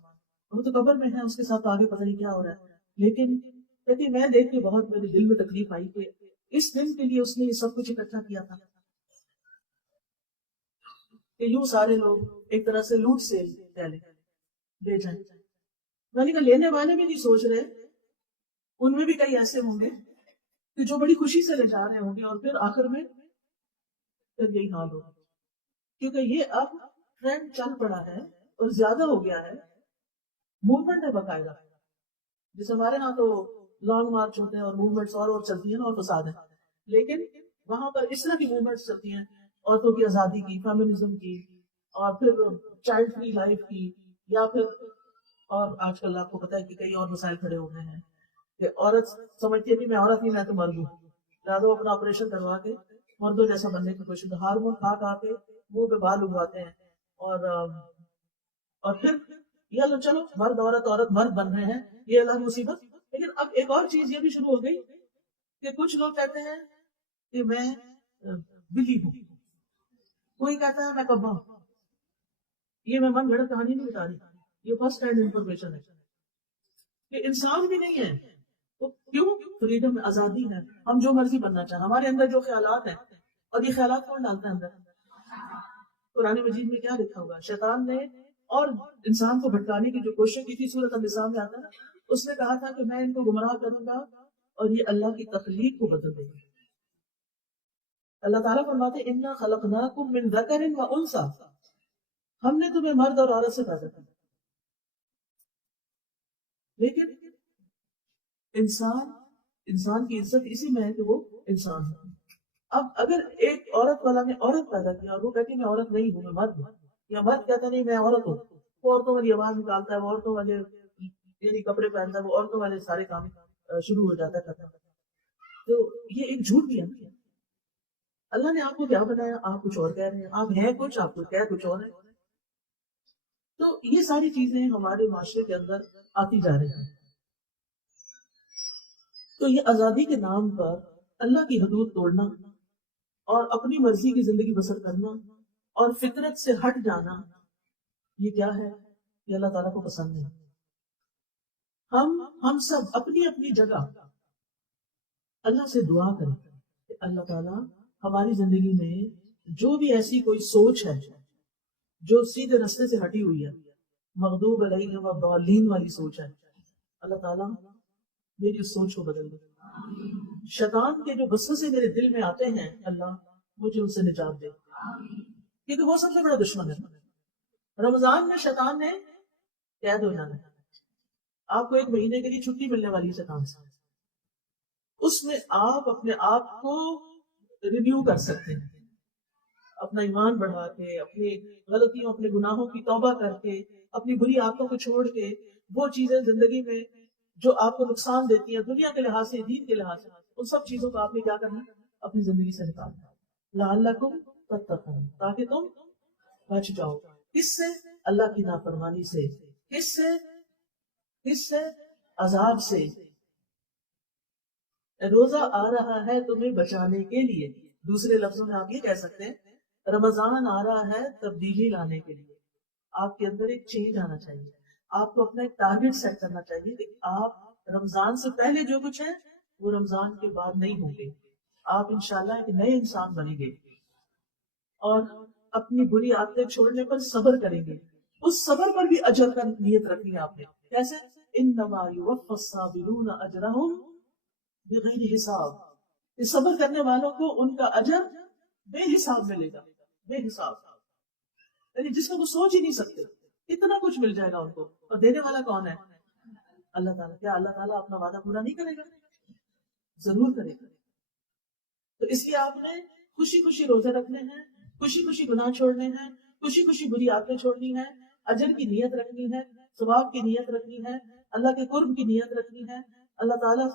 وہ تو قبر میں ہے، اس کے ساتھ آگے پتہ نہیں کیا ہو رہا ہے. لیکن کہتی میں دیکھ کے بہت میرے دل میں تکلیف آئی کہ اس دن کے لیے اس نے یہ سب کچھ اکٹھا کیا تھا کہ یوں سارے لوگ ایک طرح سے لوٹ سے لے جائیں. میں نے کہا لینے والے بھی نہیں سوچ رہے، ان میں بھی کئی ایسے ہوں گے کہ جو بڑی خوشی سے لے جا رہے ہوں گے، اور پھر آخر میں پھر یہی حال ہوگا. کیونکہ یہ اب ٹرینڈ چل پڑا ہے اور زیادہ ہو گیا ہے، موومنٹ ہے باقاعدہ. جیسے ہمارے ہاں تو لانگ مارچ ہوتے ہیں اور موومنٹس اور چلتی ہیں اور فساد ہیں، لیکن وہاں پر اس طرح کی موومنٹس چلتی ہیں، عورتوں کی آزادی کی، فیمنزم کی، اور پھر چائلڈ فری لائف کی، یا پھر اور آج کل آپ کو پتا ہے کہ کئی اور مسائل کھڑے ہو گئے ہیں کہ عورت سمجھتی ہے کہ میں عورت نہیں، میں تو مرد ہوں، لہٰذا وہ اپنا آپریشن کروا کے مردوں جیسا بننے کی کوشش، ہارمون کھا کے منہ پہ بال اگواتے ہیں، اور پھر یہ لو چلو مرد عورت مرد بن رہے ہیں، یہ الگ مصیبت. لیکن اب ایک اور چیز یہ بھی شروع ہو گئی کہ کچھ لوگ کہتے ہیں کہ میں بلی ہوں، کوئی کہتا ہے میں کبا ہوں. یہ میں من گھڑت کہانی نہیں بتا رہی، یہ فرسٹ ہینڈ انفارمیشن ہے کہ انسان بھی نہیں ہے. تو کیوں؟ فریڈم، آزادی ہے، ہم جو مرضی بننا چاہیں، ہمارے اندر جو خیالات ہیں. اور یہ خیالات کون ڈالتا ہے اندر؟ قرآن مجید میں کیا لکھا ہوگا؟ شیطان نے اور انسان کو بھٹکانے کی جو کوشش کی تھی، سورۃ النساء میں آتا ہے، اس نے کہا تھا کہ میں ان کو گمراہ کروں گا اور یہ اللہ کی تخلیق کو بدل دے گا. اللہ تعالیٰ فرماتے ہیں اِنَّا خَلَقْنَاكُم مِّن ذَكَرٍ وَأُنثىٰ، ہم نے تمہیں مرد اور عورت سے پیدا کیا. لیکن انسان کی عزت اسی میں ہے کہ وہ انسان ہے. اب اگر ایک عورت والا نے عورت پیدا کیا اور وہ کہتی میں عورت نہیں ہوں، میں مرد ہوں، یا مرد کہتا نہیں میں عورت ہوں، وہ عورتوں والی آواز نکالتا ہے، وہ عورتوں والے یعنی کپڑے پہنتا ہے، وہ عورتوں والے سارے کام شروع ہو جاتا ہے. تو یہ ایک جھوٹ بھی ہے. اللہ نے آپ کو کیا بنایا؟ آپ کچھ اور کہہ رہے ہیں، آپ ہیں کچھ، آپ کو کہہ کچھ اور ہے. تو یہ ساری چیزیں ہمارے معاشرے کے اندر آتی جا رہی ہیں. تو یہ آزادی کے نام پر اللہ کی حدود توڑنا اور اپنی مرضی کی زندگی بسر کرنا اور فطرت سے ہٹ جانا، یہ کیا ہے؟ یہ اللہ تعالیٰ کو پسند نہیں. ہم سب اپنی اپنی جگہ اللہ سے دعا کریں کہ اللہ تعالیٰ ہماری زندگی میں جو بھی ایسی کوئی سوچ ہے جو سیدھے رستے سے ہٹی ہوئی ہے، مغضوب علیہم والضالین والی سوچ ہے، اللہ تعالیٰ میری اس سوچ کو بدل دے. شیطان کے جو وسوسے میرے دل میں آتے ہیں، اللہ مجھے ان سے نجات دے، کیونکہ وہ سب سے بڑا دشمن ہے. رمضان میں شیطان نے قید ہو جانا ہے. آپ کو 1 مہینے کے لیے چھٹی ملنے والی ہے شیطان سے. اس میں آپ اپنے آپ کو ریویو کر سکتے ہیں، اپنا ایمان بڑھا کے، اپنی غلطیوں، اپنے گناہوں کی توبہ کر کے، اپنی بری عادتوں کو چھوڑ کے، وہ چیزیں زندگی میں جو آپ کو نقصان دیتی ہیں دنیا کے لحاظ سے، دین کے لحاظ سے، ان سب چیزوں کو آپ نے کیا کرنا؟ اپنی زندگی سے نکالنا. لعلکم تتقون، تاکہ تم بچ جاؤ. کس سے؟ اللہ کی نافرمانی سے. کس سے؟ عذاب سے. روزہ آ رہا ہے تمہیں بچانے کے لیے. دوسرے لفظوں میں آپ یہ کہہ سکتے ہیں رمضان آ رہا ہے تبدیلی لانے کے لیے. آپ کے اندر ایک چینج آنا چاہیے. آپ کو اپنا ایک ٹارگٹ سیٹ کرنا چاہیے کہ آپ رمضان سے پہلے جو کچھ ہے وہ رمضان کے بعد نہیں ہوں گے. آپ انشاءاللہ ایک نئے انسان بنیں گے اور اپنی بری عادتیں چھوڑنے پر صبر کریں گے. اس صبر پر بھی اجر کا نیت رکھنی ہے آپ نے. کیسے؟ انما یوفی الصابرون اجرهم بغیر حساب. اس صبر کرنے والوں کو ان کا اجر بے حساب ملے گا. بے حساب، یعنی جس کو وہ سوچ ہی نہیں سکتے اتنا کچھ مل جائے گا ان کو. اور دینے والا کون ہے؟ اللہ تعالیٰ. کیا اللہ تعالیٰ اپنا وعدہ پورا نہیں کرے گا؟ ضرور کرے گا. تو اس لیے آپ نے خوشی خوشی روزے رکھنے ہیں، خوشی خوشی گناہ چھوڑنے ہیں، خوشی خوشی بری عادتیں چھوڑنی ہیں، اجر کی نیت رکھنی ہے، ثواب کی نیت رکھنی ہے، اللہ کے قرب کی نیت رکھنی ہے، اللہ تعالیٰ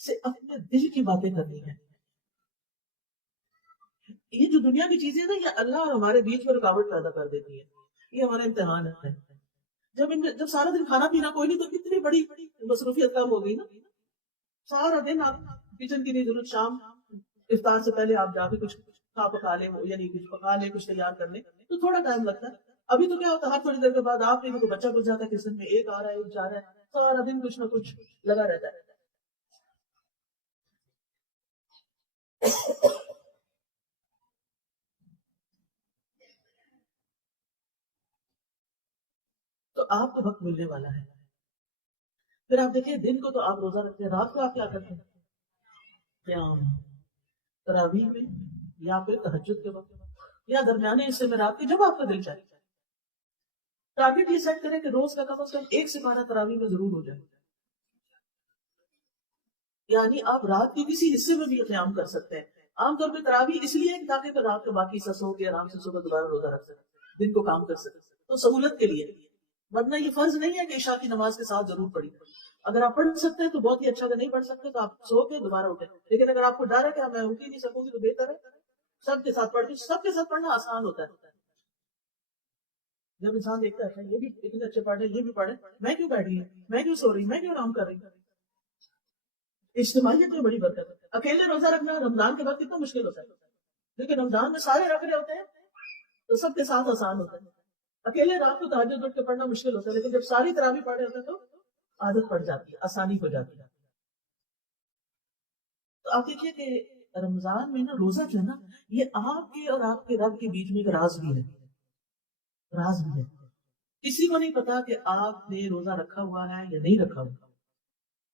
سے اپنے دل کی باتیں کرنی ہے. یہ جو دنیا کی چیزیں نا یہ اللہ اور ہمارے بیچ میں رکاوٹ پیدا کر دیتی ہے. یہ ہمارا امتحان ہے. جب سارا دن کھانا پینا کوئی نہیں تو کتنی بڑی مصروفیت کم ہو گئی نا. سارا دن آپ کچن کی نہیں ضرورت، شام افطار سے پہلے آپ جا کے کچھ پکا لیں، یعنی کچھ پکا لیں، کچھ تیار کر لیں تو تھوڑا ٹائم لگتا ہے. ابھی تو کیا ہوتا ہے ہر تھوڑی دیر کے بعد آپ کو بچہ گھس جاتا ہے کچن میں، ایک آ رہا ہے ایک جا رہا ہے، سارا دن کچھ نہ کچھ لگا رہتا ہے. تو آپ کو وقت ملنے والا ہے. پھر آپ دیکھیں دن کو تو آپ روزہ رکھتے ہیں، رات کو آپ کیا کرتے ہیں؟ قیام، تراویح میں، یا پھر تہجد کے وقت، یا درمیانے حصے میں رات کے، جب آپ کا دل چاہے. ٹارگیٹ یہ سیٹ کریں کہ روز کا کم از کم ایک سپارہ تراویح میں ضرور ہو جائے. یعنی آپ رات کے کسی حصے میں بھی قیام کر سکتے ہیں. عام طور پہ تراویح اس لیے تاکہ رات کا باقی حصہ سو کے آرام سے صبح دوبارہ روزہ رکھ سکے، دن کو کام کر سکے، تو سہولت کے لیے. ورنہ یہ فرض نہیں ہے کہ عشاء کی نماز کے ساتھ ضرور پڑھی. اگر آپ پڑھ سکتے ہیں تو بہت ہی اچھا، اگر نہیں پڑھ سکتے تو آپ سو کے دوبارہ اٹھیں. لیکن اگر آپ کو ڈر ہے کہ میں اٹھ ہی نہیں سکوں گی تو بہتر ہے سب کے ساتھ پڑھ. سب کے ساتھ پڑھنا آسان ہوتا ہے. جب انسان دیکھتا ہے یہ بھی اتنے اچھے پڑھ رہے، یہ بھی پڑھے، میں کیوں بیٹھی ہوں، میں کیوں سو رہی، میں کیوں آرام کر رہی. اجتماعیت میں بڑی برکت ہے. اکیلے روزہ رکھنا رمضان کے بعد کتنا مشکل ہوتا ہے، لیکن رمضان میں سارے رکھ رہے ہوتے ہیں تو سب کے ساتھ آسان ہوتا ہے. اکیلے رات کو تہجد اٹھ کے پڑھنا مشکل ہوتا ہے، لیکن جب ساری تراویح پڑھ رہے ہوتے ہیں تو عادت پڑ جاتی ہے، آسانی ہو جاتی ہے. تو آپ دیکھیے کہ رمضان میں نا روزہ جو ہے نا یہ آپ کے اور آپ کے رب کے بیچ میں ایک راز بھی ہے. راز بھی ہے. کسی کو نہیں پتا کہ آپ نے روزہ رکھا ہوا ہے یا نہیں رکھا ہوا.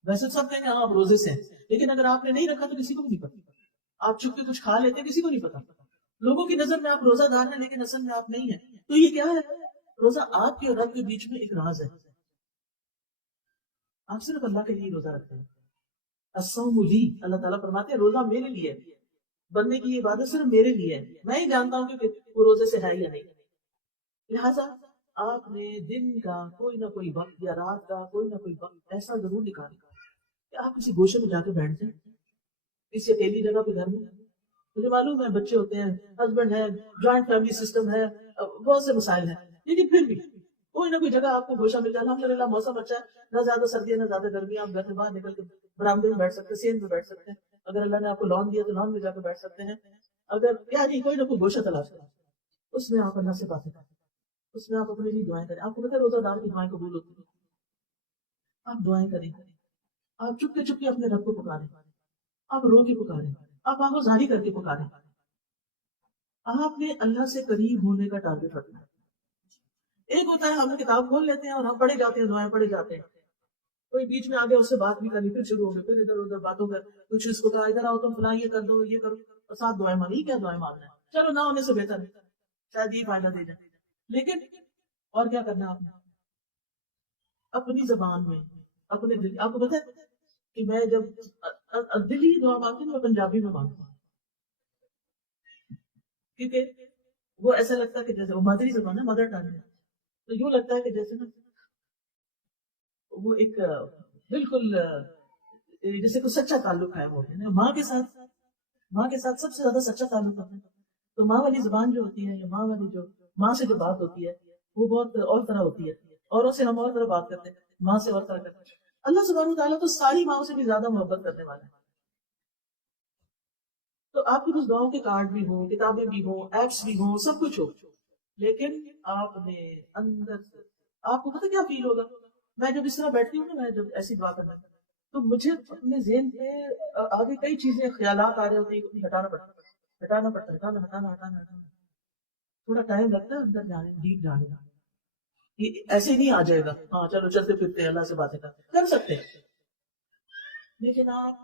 ویسے سب کہیں گے ہاں آپ روزے سے ہیں، لیکن اگر آپ نے نہیں رکھا تو کسی کو بھی نہیں پتا. آپ چھپ کے کچھ کھا لیتے ہیں، کسی کو نہیں پتا. لوگوں کی نظر میں آپ روزہ دار ہیں لیکن اصل میں آپ نہیں ہیں. تو یہ کیا ہے؟ روزہ آپ کے اور رب کے بیچ میں ایک راز ہے. آپ صرف اللہ کے لیے روزہ رکھتے ہیں. الصوم لی، اللہ تعالیٰ فرماتے ہیں روزہ میرے لیے ہے. بندے کی عبادت صرف میرے لیے ہے، میں ہی جانتا ہوں کہ وہ روزے سے ہے یا نہیں. لہٰذا آپ نے دن کا کوئی نہ کوئی وقت یا رات کا کوئی نہ کوئی وقت ایسا ضرور نکالے کہ آپ کسی گوشے میں جا کے بیٹھ جائیں، کسی اکیلی جگہ پہ گھر میں. مجھے معلوم ہے بچے ہوتے ہیں، ہسبینڈ ہے، جوائنٹ فیملی سسٹم ہے، بہت سے مسائل ہیں، لیکن پھر بھی کوئی نہ کوئی جگہ آپ کو گوشہ مل جائے. الحمدللہ موسم اچھا ہے، نہ زیادہ سردی ہے نہ زیادہ گرمی. آپ گھر سے باہر نکل کے برآمدے میں بیٹھ سکتے ہیں، سین میں بیٹھ سکتے ہیں. اگر اللہ نے آپ کو لان دیا تو لان میں جا کے بیٹھ سکتے ہیں. اگر یعنی کوئی نہ کوئی گوشہ تلاش کریں، اس میں آپ اللہ سے باتیں کریں، اس میں آپ اپنے لیے دعائیں کریں. آپ کو پتہ ہے روزہ دار کی دعائیں قبول ہوتی ہیں. آپ دعائیں کریں، آپ چپ کے اپنے رب کو پکاریں، آپ رو کے پکاریں، آپ آنکھوں ظاہری کر کے پکاریں. آپ نے اللہ سے قریب ہونے کا ٹارگیٹ رکھنا ہے. ایک ہوتا ہے ہم کتاب کھول لیتے ہیں اور ہم پڑھے جاتے ہیں، دعائیں پڑھے جاتے ہیں. کوئی بیچ میں آگے اس سے بات بھی کرنی، پھر شروع ہو گئے، پھر ادھر ادھر باتوں کر، کچھ اس کو کہا ادھر آؤ تم فلاں یہ کر دو یہ کرو، اور ساتھ دعائیں مانگی. کیا دعائیں مانگنا ہے؟ چلو نہ ہونے سے بہتر ہے، شاید یہ فائدہ دے جائے. لیکن اور کیا کرنا آپ نے؟ اپنی زبان میں اپنے دل. آپ کو پتہ ہے کہ میں جب دلی دعا مانگتی ہوں میں پنجابی میں مانگتی ہوں، کیونکہ وہ ایسا لگتا ہے کہ جیسے وہ مادری زبان ہے، مدر ٹنگ ہے، تو یوں لگتا ہے کہ جیسے نا وہ ایک بالکل جیسے کوئی سچا تعلق ہے. وہ ماں کے ساتھ سب سے زیادہ سچا تعلق ہوتا ہے. تو ماں والی زبان جو ہوتی ہے یا ماں والی جو ماں سے جو بات ہوتی ہے وہ بہت اور طرح ہوتی ہے. اوروں سے ہم اور طرح بات کرتے ہیں، ماں سے اور طرح کرتے ہیں. اللہ سبحانہ وتعالیٰ تو ساری ماں سے بھی زیادہ محبت کرنے والا ہے. تو آپ کے پاس دعاؤں کے کارڈ بھی ہوں، کتابیں بھی ہوں، ایپس بھی ہوں، سب کچھ ہو، لیکن آپ نے اندر سے آپ کو پتہ کیا فیل ہوگا؟ میں جب اس طرح بیٹھتی ہوں نا، میں جب ایسی دعا کرنا تو مجھے اپنے ذہن پہ آگے کئی چیزیں خیالات آ رہے ہوتے ہیں، ہٹانا. تھوڑا ٹائم لگتا ہے اندر جانے، ڈیپ جانے کا. یہ ایسے نہیں آ جائے گا ہاں چلو چلتے پھرتے اللہ سے باتیں کر سکتے ہیں، لیکن آپ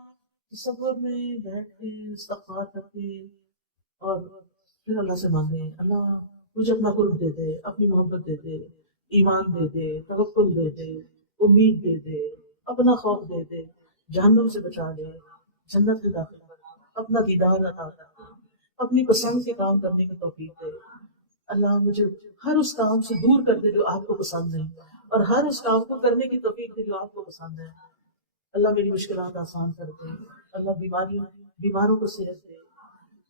تصور میں بیٹھ کے استغفار کرتے اور پھر اللہ سے مانگے اللہ مجھے اپنا قرب دے دے، اپنی محبت دے دے، ایمان دے دے، توکل دے دے، امید دے دے، اپنا خوف دے دے، جہنم سے بچا لے، جنت میں داخل کر، اپنا دیدار عطا کر، اپنی پسند کے کام کرنے کی توفیق دے. اللہ مجھے ہر اس کام سے دور کر دے جو آپ کو پسند نہیں، اور ہر اس کام کو کرنے کی توفیق دے جو آپ کو پسند ہے۔ اللہ میری مشکلات آسان کر دے، اللہ بیماروں کو صحت دے،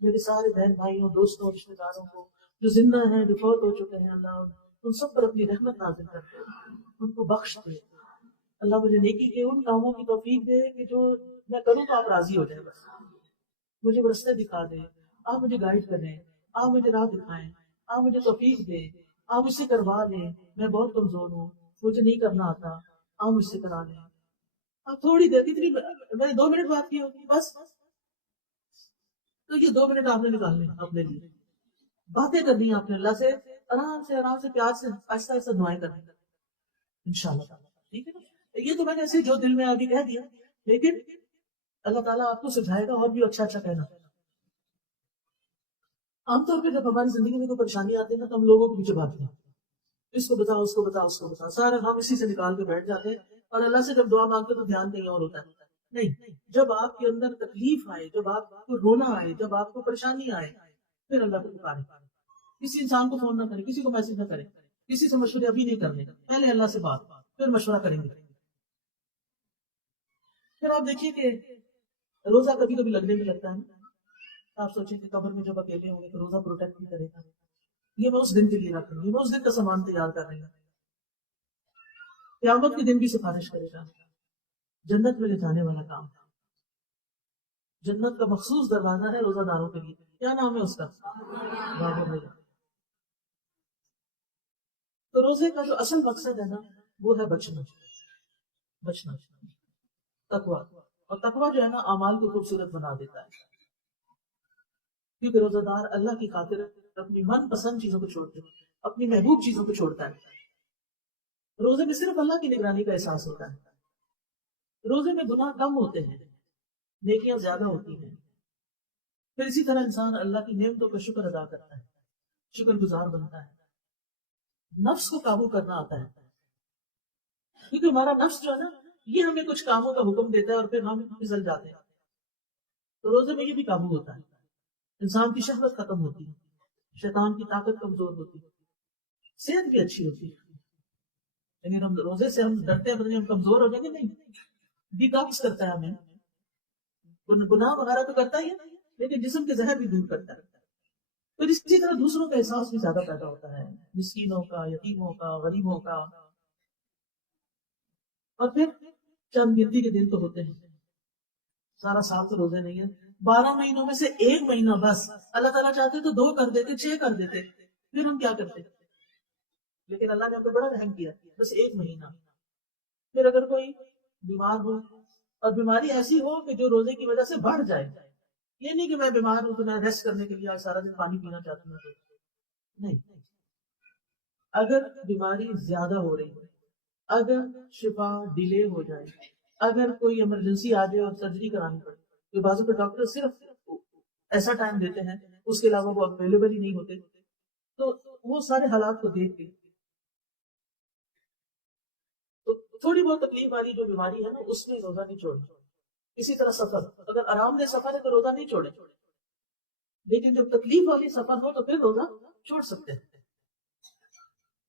میرے سارے بہن بھائیوں، دوستوں، رشتے داروں کو جو زندہ ہیں، جو فوت ہو چکے ہیں، اللہ ان سب پر اپنی رحمت نازل کر دے، ان کو بخش دے۔ اللہ مجھے نیکی کے ان کاموں کی توفیق دے کہ جو میں کروں تو آپ راضی ہو جائیں، بس مجھے راستے دکھا دے، آپ مجھے گائیڈ کریں، آپ مجھے راہ دکھائیں، آپ مجھے توفیق دیں، آپ مجھ سے کروا لیں، میں بہت کمزور ہوں، مجھے نہیں کرنا آتا، آپ مجھ سے کرا لیں۔ آپ تھوڑی دیر، کتنی میں نے 2 منٹ بات کی ہوگی بس، تو یہ 2 منٹ آپ نے نکالنے اپنے لیے، باتیں کرنی ہیں اپنے اللہ سے، آرام سے پیار سے آہستہ آہستہ دعائیں کرنی انشاءاللہ تعالیٰ، ٹھیک ہے نا؟ یہ تو میں نے ایسے جو دل میں ابھی کہہ دیا، لیکن اللہ تعالیٰ آپ کو سکھائے گا اور بھی اچھا کہنا۔ عام طور پہ جب ہماری زندگی میں کوئی پریشانی آتی ہے نا تو ہم لوگوں کے پیچھے بھاگتے ہیں، اس کو بتا، اس کو بتا، اس کو بتا، سارا ہم اسی سے نکال کے بیٹھ جاتے ہیں، اور اللہ سے جب دعا مانگتے تو دھیان کہیں اور ہوتا ہے۔ نہیں، جب آپ کے اندر تکلیف آئے، جب آپ کو رونا آئے، جب آپ کو پریشانی آئے، پھر اللہ کو پکارے۔ کسی انسان کو فون نہ کریں، کسی کو میسج نہ کریں، کسی سے مشورے ابھی نہیں کرنے، پہلے اللہ سے بات، پھر مشورہ کریں گے۔ پھر آپ دیکھیے کہ روزہ کبھی کبھی لگنے میں لگتا ہے، آپ سوچیں کہ قبر میں جب اکیلے ہوں گے تو روزہ پروٹیکٹ بھی کرے گا، یہ میں اس دن کے لیے رکھ رہی ہوں، میں اس دن کا سامان تیار کر رہی ہوں، قیامت کے دن بھی سفارش کرے گا، جنت میں لے جانے والا کام، جنت کا مخصوص دروازہ ہے روزہ داروں کے لیے، کیا نام ہے اس کا؟ باب الرجا۔ تو روزے کا جو اصل مقصد ہے نا وہ ہے بچنا، تقویٰ، اور تقویٰ جو ہے نا اعمال کو خوبصورت بنا دیتا ہے، کیونکہ روزہ دار اللہ کی خاطر اپنی من پسند چیزوں کو چھوڑتے ہیں، اپنی محبوب چیزوں کو چھوڑتا ہے۔ روزے میں صرف اللہ کی نگرانی کا احساس ہوتا ہے، روزے میں گناہ کم ہوتے ہیں، نیکیاں زیادہ ہوتی ہیں، پھر اسی طرح انسان اللہ کی نعمتوں کا شکر ادا کرتا ہے، شکر گزار بنتا ہے، نفس کو قابو کرنا آتا ہے، کیونکہ ہمارا نفس جو ہے نا یہ ہمیں کچھ کاموں کا حکم دیتا ہے اور پھر ہم پھسل جاتے ہیں، تو روزے میں یہ بھی قابو ہوتا ہے، انسان کی شہوت ختم ہوتی ہے، شیطان کی طاقت کمزور ہوتی ہے، صحت بھی اچھی ہوتی ہے۔ لیکن ہم روزے سے ہم ڈرتے ہیں ہم کمزور ہو جائیں گے، نہیں، ڈیٹاکس کرتا ہے ہمیں، گناہ وغیرہ تو کرتا ہی ہے لیکن جسم کے زہر بھی دور کرتا ہے، پھر اسی طرح دوسروں کا احساس بھی زیادہ پیدا ہوتا ہے، مسکینوں کا، یتیموں کا، غریبوں کا، اور پھر چند گنتی کے دن تو ہوتے ہیں، سارا سال تو روزے نہیں ہے، 12 مہینوں میں سے 1 مہینہ بس اللہ تعالیٰ چاہتے تو 2 کر دیتے، 6 کر دیتے، پھر ہم کیا کرتے؟ لیکن اللہ نے ہم پہ بڑا رحم کیا، بس 1 مہینہ۔ پھر اگر کوئی بیمار ہو اور بیماری ایسی ہو کہ جو روزے کی وجہ سے بڑھ جائے، یہ نہیں کہ میں بیمار ہوں تو میں ریسٹ کرنے کے لیے سارا دن پانی پینا چاہتی ہوں، نہیں، اگر بیماری زیادہ ہو رہی ہے، اگر شفا ڈیلے ہو جائے، اگر کوئی ایمرجنسی آ جائے اور سرجری کرانی پڑے، تو بعض اوقات ڈاکٹر صرف ایسا ٹائم دیتے ہیں، اس کے علاوہ وہ اویلیبل ہی نہیں ہوتے، تو وہ سارے حالات کو دیکھ کے تو تھوڑی بہت تکلیف والی جو بیماری ہے نا اس میں روزہ نہیں چھوڑنا۔ اسی طرح سفر، اگر آرام دہ سفر ہے تو روزہ نہیں چھوڑے، لیکن جب تکلیف والی سفر ہو تو پھر روزہ چھوڑ سکتے ہیں۔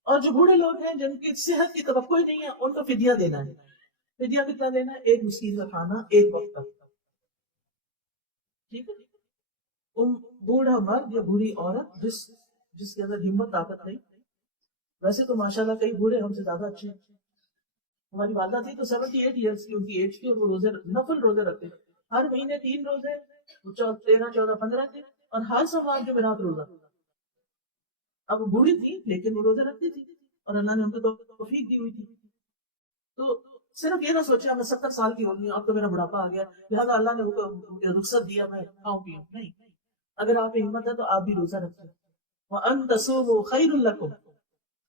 اور جو بوڑھے لوگ ہیں جن کی صحت کی توقع ہی نہیں ہے ان کو فدیہ دینا ہے، فدیہ کتنا دینا ہے؟ 1 مسکین کا کھانا 1 وقت کا، ٹھیک ہے؟ بوڑھا مرد یا بوڑھی عورت جس کے اندر ہمت طاقت نہیں، ویسے تو ماشاءاللہ کئی بوڑھے ہم سے زیادہ اچھے ہیں، ہماری والدہ تھی تو 78 ایئرس کی ان کی ایج کی، اور وہ روزے نفل روزے رکھتے، ہر مہینے 3 روزے، 13 14 15 کے، اور ہر سوال جو رات روزہ۔ اب وہ بوڑھی تھی لیکن وہ روزے رکھتی تھی اور اللہ نے ان کو توفیق دی ہوئی تھی۔ تو صرف یہ نہ سوچے میں 70 سال کی ہوگی اب تو میرا بڑھاپا آ گیا لہٰذا اللہ نے رخصت دیا میں کھاؤں پیوں، نہیں، اگر آپ کی ہمت ہے تو آپ بھی روزہ رکھیں، وَأَن تَصُومُوا خَيْرٌ لَكُمْ،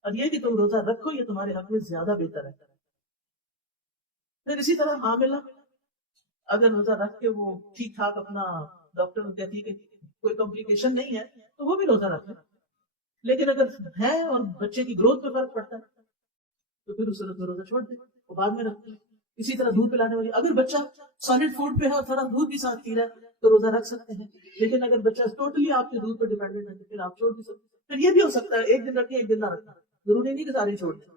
اور یہ کہ تم روزہ رکھو یہ تمہارے حق میں زیادہ بہتر ہے۔ پھر اسی طرح حاملہ اگر روزہ رکھ کے وہ ٹھیک ٹھاک اپنا ڈاکٹر کہتی ہے کہ کوئی کمپلیکیشن نہیں ہے تو وہ بھی روزہ رکھے، لیکن اگر ہے اور بچے کی گروتھ پہ فرق پڑتا ہے تو پھر اس صورت میں روزہ چھوڑ دے، وہ بعد میں رکھتے۔ اسی طرح دودھ پلانے والی اگر بچہ سالڈ فوڈ پہ ہے اور تھوڑا دودھ بھی ساتھ پی رہا ہے تو روزہ رکھ سکتے ہیں، لیکن اگر بچہ ٹوٹلی آپ کے دودھ پہ ڈیپینڈنٹ ہے تو پھر آپ چھوڑ بھی سکتے ہیں۔ پھر یہ بھی ہو سکتا ہے ایک دن رکھیں ایک دن نہ رکھنا، ضروری نہیں کہ سارے چھوڑ دیں.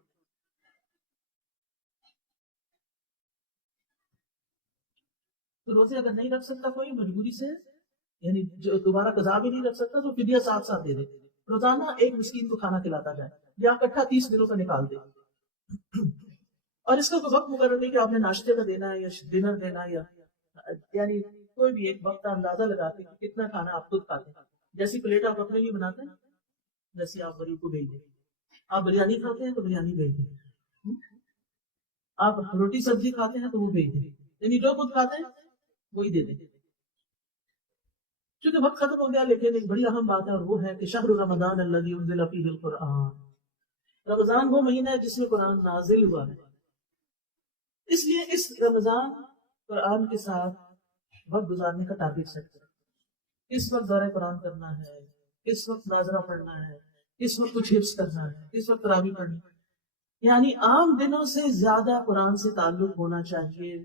تو روزے اگر نہیں رکھ سکتا کوئی مجبوری سے، یعنی جو دوبارہ قضا بھی نہیں رکھ سکتا، تو فدیہ ساتھ ساتھ دے دے. روزانہ ایک مسکین کو کھانا کھلاتا جائے، یا اکٹھا 30 دنوں کا نکال دے. اور اس کا کوئی وقت مقرر نہیں کہ آپ نے ناشتے کا دینا ہے یا ڈنر دینا ہے، یا یعنی کوئی بھی ایک وقت کا اندازہ لگا کے کہ کتنا کھانا آپ خود کھاتے ہیں. جیسی پلیٹ آپ اپنے لیے بناتے ہیں ویسی آپ غریب کو بھیج دیں. آپ بریانی کھاتے ہیں تو بریانی بھیج دیں. آپ روٹی سبزی کھاتے ہیں تو وہ بھیج دیں. یعنی جو خود کھاتے ہیں وہی دے دیں. چونکہ وقت ختم ہو گیا، لیکن ایک بڑی اہم بات ہے، اور وہ ہے کہ شہر رمضان الذی انزل فیہ القرآن، رمضان وہ مہینہ ہے جس میں قرآن نازل ہوا ہے. اس لیے اس رمضان قرآن کے ساتھ وقت گزارنے کا ٹارگیٹ سیٹ کریں. کس وقت دورہ قرآن کرنا ہے، کس وقت ناظرہ پڑھنا ہے، کس وقت کچھ حفظ کرنا ہے، کس وقت تراویح پڑھنی ہے. یعنی عام دنوں سے زیادہ قرآن سے تعلق ہونا چاہیے،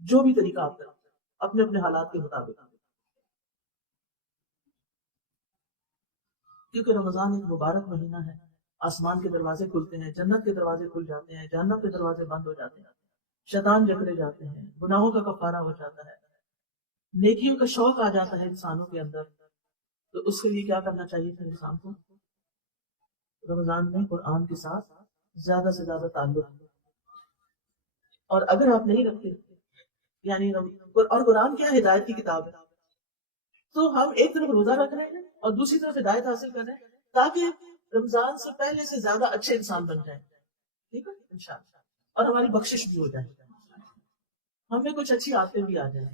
جو بھی طریقہ آپ کریں اپنے اپنے حالات کے مطابق. کیونکہ رمضان ایک مبارک مہینہ ہے، آسمان کے دروازے کھلتے ہیں، جنت کے دروازے کھل جاتے ہیں، جہنم کے دروازے بند ہو جاتے ہیں، شیطان جکڑے جاتے ہیں، گناہوں کا کفارہ ہو جاتا ہے، نیکیوں کا شوق آ جاتا ہے انسانوں کے اندر. تو اس کے لیے کیا کرنا چاہیے تھا انسان کو؟ رمضان میں قرآن کے ساتھ زیادہ سے زیادہ تعلق. اور اگر آپ نہیں رکھتے، یعنی اور قرآن کیا ہدایت کی کتاب ہے، تو ہم ایک طرف روزہ رکھ رہے ہیں اور دوسری طرف ہدایت حاصل کر رہے ہیں تاکہ رمضان سے پہلے سے زیادہ اچھے انسان بن جائیں. ٹھیک ہے انشاءاللہ. اور ہماری بخشش بھی ہو جائے، ہمیں کچھ اچھی عادتیں بھی آ جائیں،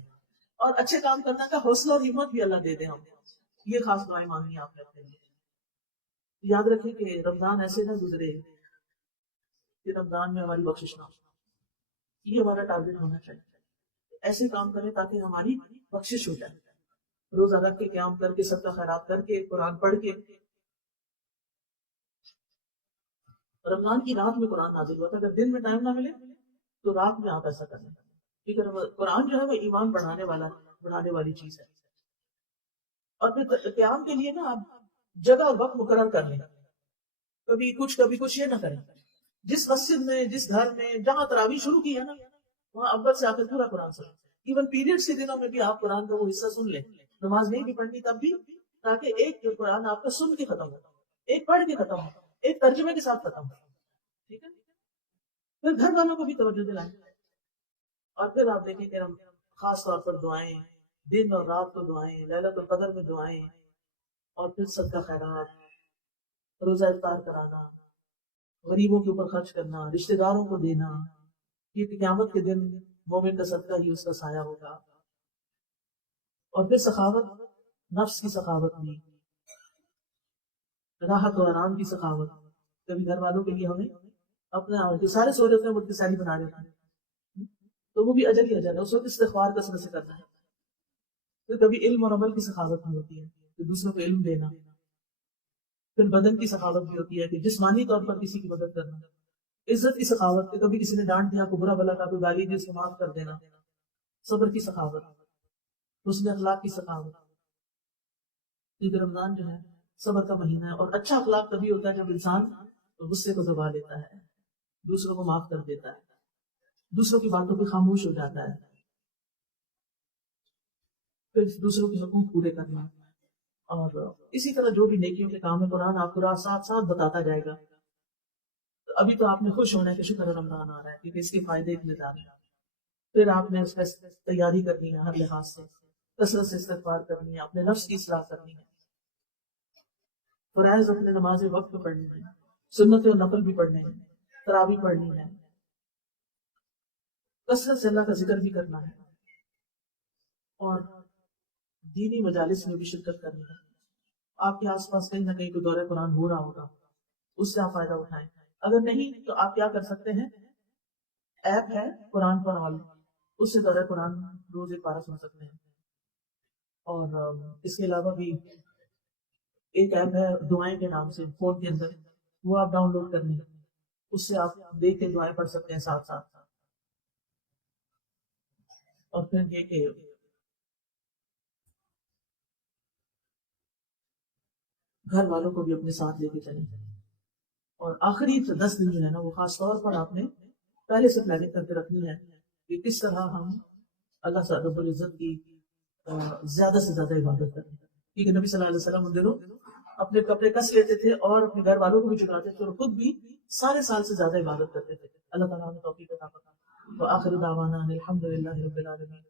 اور اچھے کام کرنے کا حوصلہ اور ہمت بھی اللہ دے دے ہم. یہ خاص دعائیں مانگنی آپ نے اپنے لیے. یاد رکھیں کہ رمضان ایسے نہ گزرے کہ رمضان میں ہماری بخشش نہ ہو. یہ ہمارا ٹارگیٹ ہونا چاہیے. ایسے کام کریں تاکہ ہماری بخشش ہو جائے. روزہ رکھ کے، قیام کر کے، صدقہ خیرات کر کے، قرآن پڑھ کے. رمضان کی رات میں قرآن نازل ہوا تھا. اگر دن میں ٹائم نہ ملے تو رات میں آپ ایسا کریں، کیونکہ قرآن جو ہے وہ ایمان بڑھانے والی چیز ہے. اور پھر قیام کے لیے نا آپ جگہ وقت مقرر کر لیں. کبھی کچھ یہ نہ کریں. جس مسجد میں، جس گھر میں جہاں تراویح شروع کی ہے نا، وہاں اول سے آ کر پورا قرآن سنیں. ایون پیریڈس کے دنوں میں بھی آپ قرآن کا وہ حصہ سن لیں. نماز نہیں بھی پڑھنی تب بھی، تاکہ ایک قرآن آپ کا سن کے ختم ہو، ایک پڑھ کے ختم ہو، ایک ترجمے کے ساتھ ختم ہو. ٹھیک ہے. پھر گھر والوں کو بھی توجہ دلائیں. اور پھر آپ دیکھیں کہ ہم خاص طور پر دعائیں، دن اور رات کو دعائیں، لیلۃ القدر میں دعائیں، اور پھر صدقہ خیرات، روزہ افطار کرانا، غریبوں کے اوپر خرچ کرنا، رشتہ داروں کو دینا. یہ قیامت کے دن مومن کا صدقہ ہی اس کا سایہ ہوگا. اور پھر سخاوت، نفس کی سخاوت بھی، راحت و آرام کی سخاوت. کبھی گھر والوں کے لیے ہمیں اپنا، جو سارے سو جاتے ہیں وہ ساری بنا لیتے ہیں، تو وہ بھی اجر ہی اجر ہے. اس وقت استغفار کثرت سے کرنا ہے. پھر کبھی علم اور عمل کی سخاوت بھی ہوتی ہے کہ دوسروں کو علم دینا. پھر بدن کی سخاوت بھی ہوتی ہے کہ جسمانی طور پر کسی کی مدد کرنا. عزت کی سخاوت کہ کبھی کسی نے ڈانٹ دیا، کو برا بلا کا، کوئی گالی دی، اس کو معاف کر دینا. صبر کی سخاوت، حسن اخلاق کی سخاوت. کیونکہ رمضان جو ہے صبر کا مہینہ ہے. اور اچھا اخلاق تبھی ہوتا ہے جب انسان غصے کو دبا لیتا ہے، دوسروں کو معاف کر دیتا ہے، دوسروں کی باتوں پہ خاموش ہو جاتا ہے. پھر دوسروں کے حقوق پورے کرنا. اور اسی طرح جو بھی نیکیوں کے کام ہے قرآن آپ کو ساتھ ساتھ بتاتا جائے گا. ابھی تو آپ نے خوش ہونا ہے کہ شکر رمضان آ رہا ہے، کیونکہ اس کے فائدے اتنے زیادہ ہیں. پھر آپ نے اس پہ تیاری کرنی ہے، ہر لحاظ سے کثرت سے استغفار کرنی ہے، اپنے نفس کی اصلاح کرنی ہے، فرائض اپنے نماز وقت پہ پڑھنی ہے، سنت و نفل بھی پڑھنے ہیں، تراویح پڑھنی ہے، کثرت سے اللہ کا ذکر بھی کرنا ہے، اور دینی مجالس میں بھی شرکت کرنی ہے. آپ کے آس پاس کہیں نہ کہیں کوئی دورہ قرآن ہو رہا ہوگا، اس سے آپ فائدہ اٹھائیں. اگر نہیں تو آپ کیا کر سکتے ہیں، ایپ ہے قرآن پر حال، اس سے دورہ قرآن روز ایک پارہ سن سکتے ہیں. اور اس کے علاوہ بھی ایک ایپ ہے دعائیں کے نام سے فون کے اندر، وہ آپ ڈاؤن لوڈ کر لیں، اس سے آپ دیکھ کے دعائیں پڑھ سکتے ہیں ساتھ ساتھ. اور پھر یہ کہ گھر والوں کو بھی اپنے ساتھ لے کے چلیں. اور آخری 10 دن جو ہے نا وہ خاص طور پر آپ نے پہلے سے پلاننگ کر کے رکھنی ہے کہ کس طرح ہم اللہ رب العزت کی زیادہ سے زیادہ عبادت کریں. کیونکہ نبی صلی اللہ علیہ وسلم ان دنوں اپنے کپڑے کس لیتے تھے اور اپنے گھر والوں کو بھی چکاتے تھے اور خود بھی سارے سال سے زیادہ عبادت کرتے تھے. اللہ تعالیٰ نے توفیق عطا فرمائے. وآخر دعوانا الحمد للہ رب العالمین.